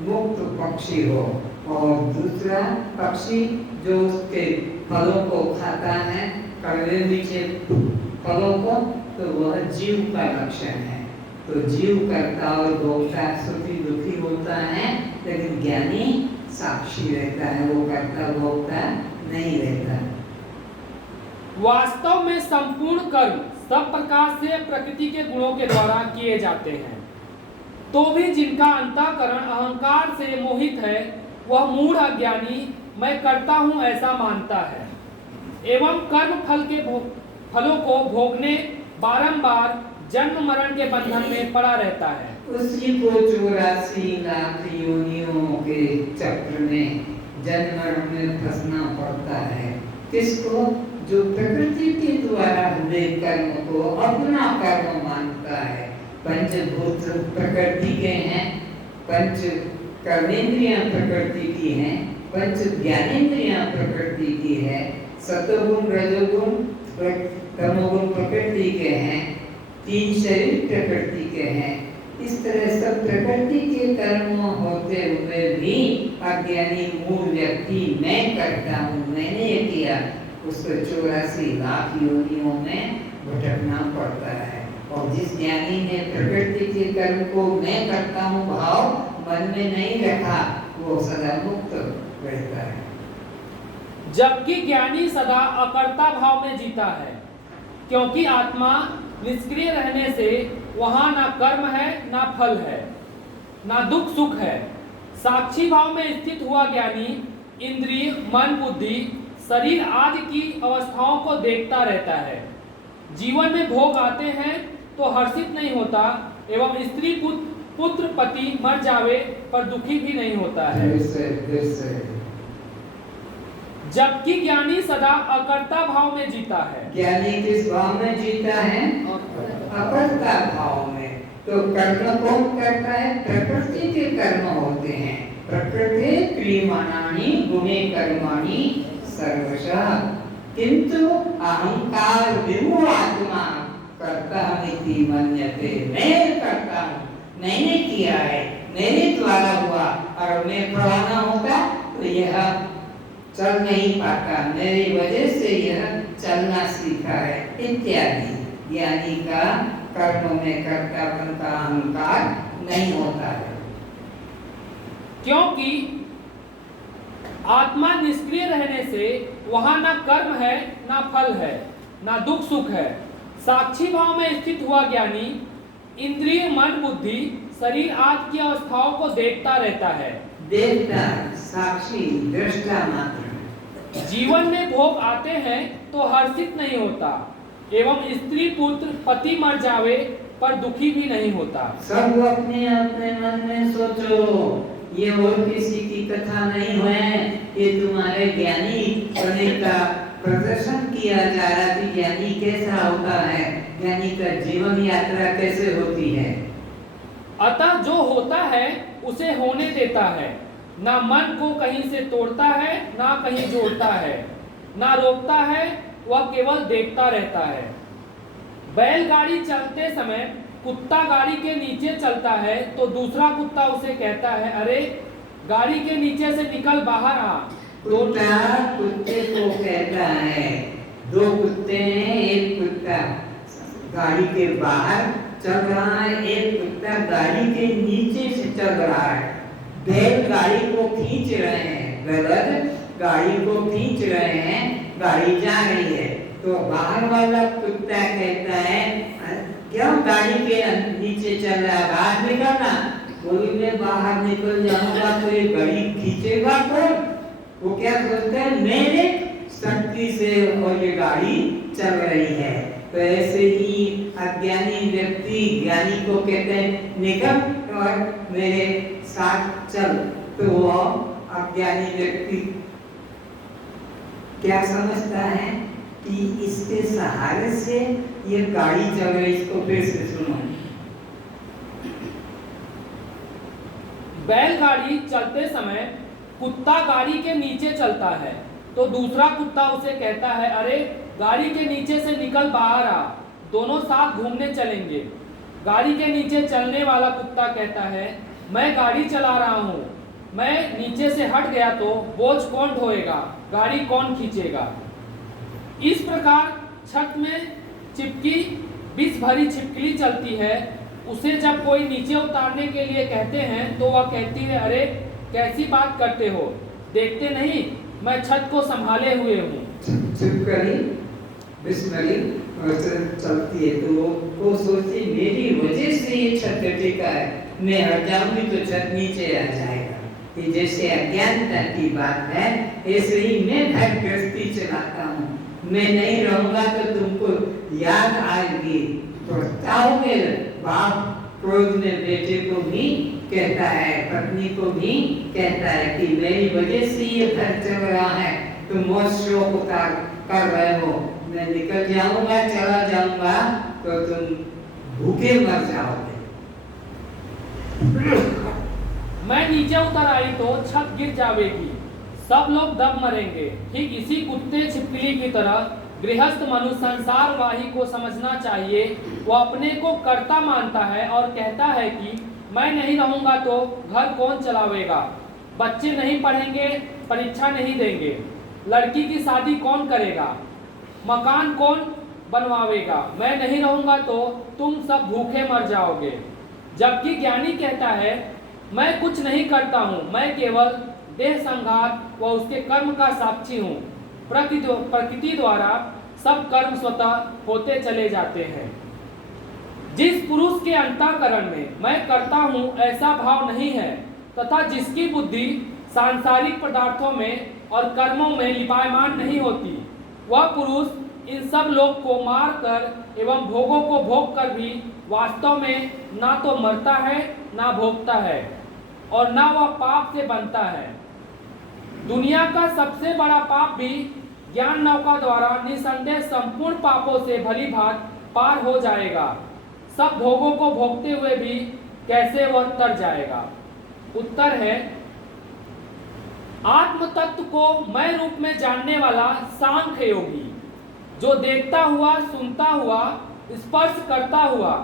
मुक्त पक्षी हो, और दूसरा पक्षी जो उसके फलों को खाता है, कड़वे मीठे फलों को, तो वह जीव का लक्षण है। तो जीव कर्ता और भोक्ता सुखी दुखी होता है, लेकिन ज्ञानी साक्षी रहता है, वो कर्ता भोक्ता नहीं रहता। वास्तव में संपूर्ण कर्म सब प्रकार से प्रकृति के गुणों के द्वारा किए जाते हैं, तो भी जिनका अंतःकरण अहंकार से मोहित है वह मूढ़ अज्ञानी मैं करता हूँ ऐसा मानता है एवं कर्म फल के फलों को भोगने बारंबार जन्म मरण के बंधन में पड़ा रहता है। उसी को 84 लाख योनियों के चक्र में जन्म मरण में फंसना पड़ता है। किसको? जो प्रकृति के द्वारा हुए कर्म को अपना कर्म मानता है। पंचभूत प्रकृति के हैं, पंच कर्मेंद्रियां प्रकृति की हैं, पंच ज्ञानेंद्रियां प्रकृति की है, सतोगुण रजोगुण तमोगुण प्रकृति के हैं, 3 शरीर प्रकृति के हैं। इस तरह सब प्रकृति के कर्म होते हुए भी अज्ञानी मूल व्यक्ति मैं करता हूँ, मैंने ये किया, उसको 84 लाख योनियों में भटकना पड़ता है। और जिस ज्ञानी ने प्रकृति के कर्म को मैं करता हूँ भाव मन में नहीं रखा, वो सदा मुक्त रहता है। जबकि ज्ञानी सदा अकर्ता भाव में जीता है, क्योंकि आत्मा निष्क्रिय रहने से वहाँ ना कर्म है, ना फल है, ना दुख सुख है। साक्षी भाव में स्थित हुआ ज्ञानी इंद्रिय मन बुद्धि शरीर आदि की अवस्थाओं को देखता रहता है। जीवन में भोग आते हैं तो हर्षित नहीं होता एवं स्त्री पुत्र पति मर जावे पर दुखी भी नहीं होता है। जबकि ज्ञानी सदा अकर्ता भाव में जीता है। ज्ञानी किस भाव में जीता है? अकर्ता भाव में। तो कर्म कौन करता है? प्रकृति के कर्म होते हैं। प्रकृति क्रियमाणानि गुणे कर्माणि सर्वशः, किंतु अहंकार विमूढ़ आत्मा कर्ताहमिति मन्यते। मैं करता हूँ, मैंने किया है, मेरे द्वारा हुआ, और मैं फलाना होता तो यह चल नहीं पाता, मेरी वजह से यह चलना सीखा है इत्यादि। यानी का कर्म में कर्तापन का अहंकार नहीं होता है, क्योंकि आत्मा निष्क्रिय रहने से वहाँ ना कर्म है, ना फल है, ना दुख सुख है। साक्षी भाव में स्थित हुआ ज्ञानी इंद्रिय मन बुद्धि शरीर आदि की अवस्थाओं को देखता रहता है। देखता, साक्षी, दृष्टा मात्र। जीवन में भोग आते हैं तो हर्षित नहीं होता एवं स्त्री पुत्र पति मर जावे पर दुखी भी नहीं होता। सब अपने अपने मन में सोचो, ये और किसी की कथा नहीं है, ये तुम्हारे ज्ञानी होने का प्रदर्शन किया जा रहा कि ज्ञानी कैसा होता है, ज्ञानी का जीवन यात्रा कैसे होती है। अतः जो होता है उसे होने देता है, ना मन को कहीं से तोड़ता है, ना कहीं जोड़ता है, ना रोकता है, वह केवल देखता रहता है। बैलगाड़ी चलते समय कुत्ता गाड़ी के नीचे चलता है तो दूसरा कुत्ता उसे कहता है, अरे गाड़ी के नीचे से निकल बाहर आ। कुत्ता कुत्ते को कहता है, दो कुत्ते हैं, एक कुत्ता गाड़ी के बाहर चल रहा है, एक कुत्ता गाड़ी के नीचे से चल रहा है। बैल गाड़ी को खींच रहे हैं, गलत गाड़ी को खींच रहे हैं, गाड़ी जा रही है तो बाहर वाला कुत्ता कहता है, क्यों गाड़ी के नीचे चल रहा है, बाहर निकलना। कोई मैं बाहर निकल जाऊंगा तो ये गाड़ी खींचेगा कौन? वो क्या सोचता है, मेरे शक्ति से और ये गाड़ी चल रही है। तो ऐसे ही अज्ञानी व्यक्ति ज्ञानी को कहते हैं, निकल और मेरे साथ चल। तो वो अज्ञानी व्यक्ति क्या समझता है कि इसके सहारे से ये गाड़ी चल रही। इसको फिर से सुनो। बैलगाड़ी चलते समय कुत्ता गाड़ी के नीचे चलता है तो दूसरा कुत्ता उसे कहता है, अरे गाड़ी के नीचे से निकल बाहर आ, दोनों साथ घूमने चलेंगे। गाड़ी के नीचे चलने वाला कुत्ता कहता है, मैं गाड़ी चला रहा हूँ, मैं नीचे से हट गया तो बोझ कौन ढोएगा, गाड़ी कौन खींचेगा। इस प्रकार छत में चिपकी विष भरी छिपकली चलती है, उसे जब कोई नीचे उतारने के लिए कहते हैं तो वह कहती है, अरे कैसी बात करते हो, देखते नहीं मैं छत को संभाले हुए हूँ। छिपकली बिस्मिल्लाह चलती है तो वो सोचती मेरी वजह से ये छत टिका है, मैं हट जाऊंगी तो छत नीचे आ जाएगा। कि जैसे अज्ञानता की बात है, ऐसे ही मैं घर गृहस्थी चलाता हूँ, मैं नहीं रहूंगा तो तुमको याद आएगी, पछताओगे। बाप क्रोध में बेटे को भी कहता है, पत्नी को भी कहता है कि मेरी वजह से ये घर चल रहा है, तुम मौज शौक उतार कर रहे हो, मैं निकल जाऊंगा, चला जाऊंगा तो तुम भूखे मर जाओगे। मैं नीचे उतर आई तो छत गिर जाएगी, सब लोग दब मरेंगे। ठीक इसी कुत्ते छिपकली की तरह गृहस्थ मनुष्य संसारवाही को समझना चाहिए। वो अपने को कर्ता मानता है और कहता है कि मैं नहीं रहूंगा तो घर कौन चलावेगा, बच्चे नहीं पढ़ेंगे, परीक्षा नहीं देंगे, लड़की की शादी कौन करेगा, मकान कौन बनवावेगा, मैं नहीं रहूंगा तो तुम सब भूखे मर जाओगे। जबकि ज्ञानी कहता है, मैं कुछ नहीं करता हूँ, मैं केवल देह संघात व उसके कर्म का साक्षी हूँ। प्रकृति द्वारा सब कर्म स्वतः होते चले जाते हैं। जिस पुरुष के अंतःकरण में मैं करता हूँ ऐसा भाव नहीं है तथा जिसकी बुद्धि सांसारिक पदार्थों में और कर्मों में लिपायमान नहीं होती, वह पुरुष इन सब लोग को मार कर एवं भोगों को भोग कर भी वास्तव में ना तो मरता है ना भोगता है और ना वह पाप से बनता है। दुनिया का सबसे बड़ा पाप भी ज्ञान नौका द्वारा निसंदेह संपूर्ण पापों से भली भांति पार हो जाएगा। सब भोगों को भोगते हुए भी कैसे वह तर जाएगा। उत्तर है, आत्म तत्व को मैं रूप में जानने वाला सांख्य योगी, जो देखता हुआ, सुनता हुआ, स्पर्श करता हुआ,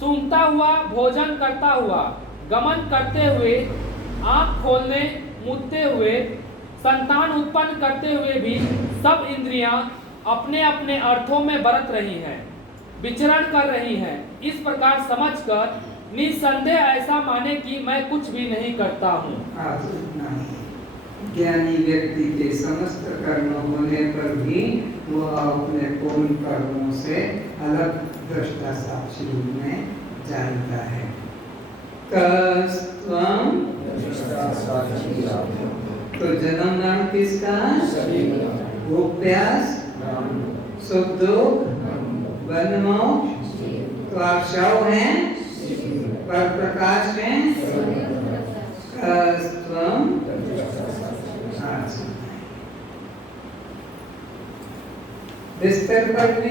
सूंघता हुआ, भोजन करता हुआ, गमन करते हुए, आंख खोलने मूदते हुए, संतान उत्पन्न करते हुए भी सब इंद्रियां अपने अपने अर्थों में बरत रही हैं, विचरण कर रही हैं। इस प्रकार समझकर निसंदेह ऐसा माने कि मैं कुछ भी नहीं करता हूँ। ज्ञानी व्यक्ति के समस्त कर्म होने पर भी वह अपने पूर्ण कर्मों से अलग दृष्टा साक्षी रूप में जानता है। तो जन्म नाम किसका? भूख प्यास, सुख दुख, बंध मोक्ष, तो आप शव हैं, पर प्रकाश में बिस्तर पर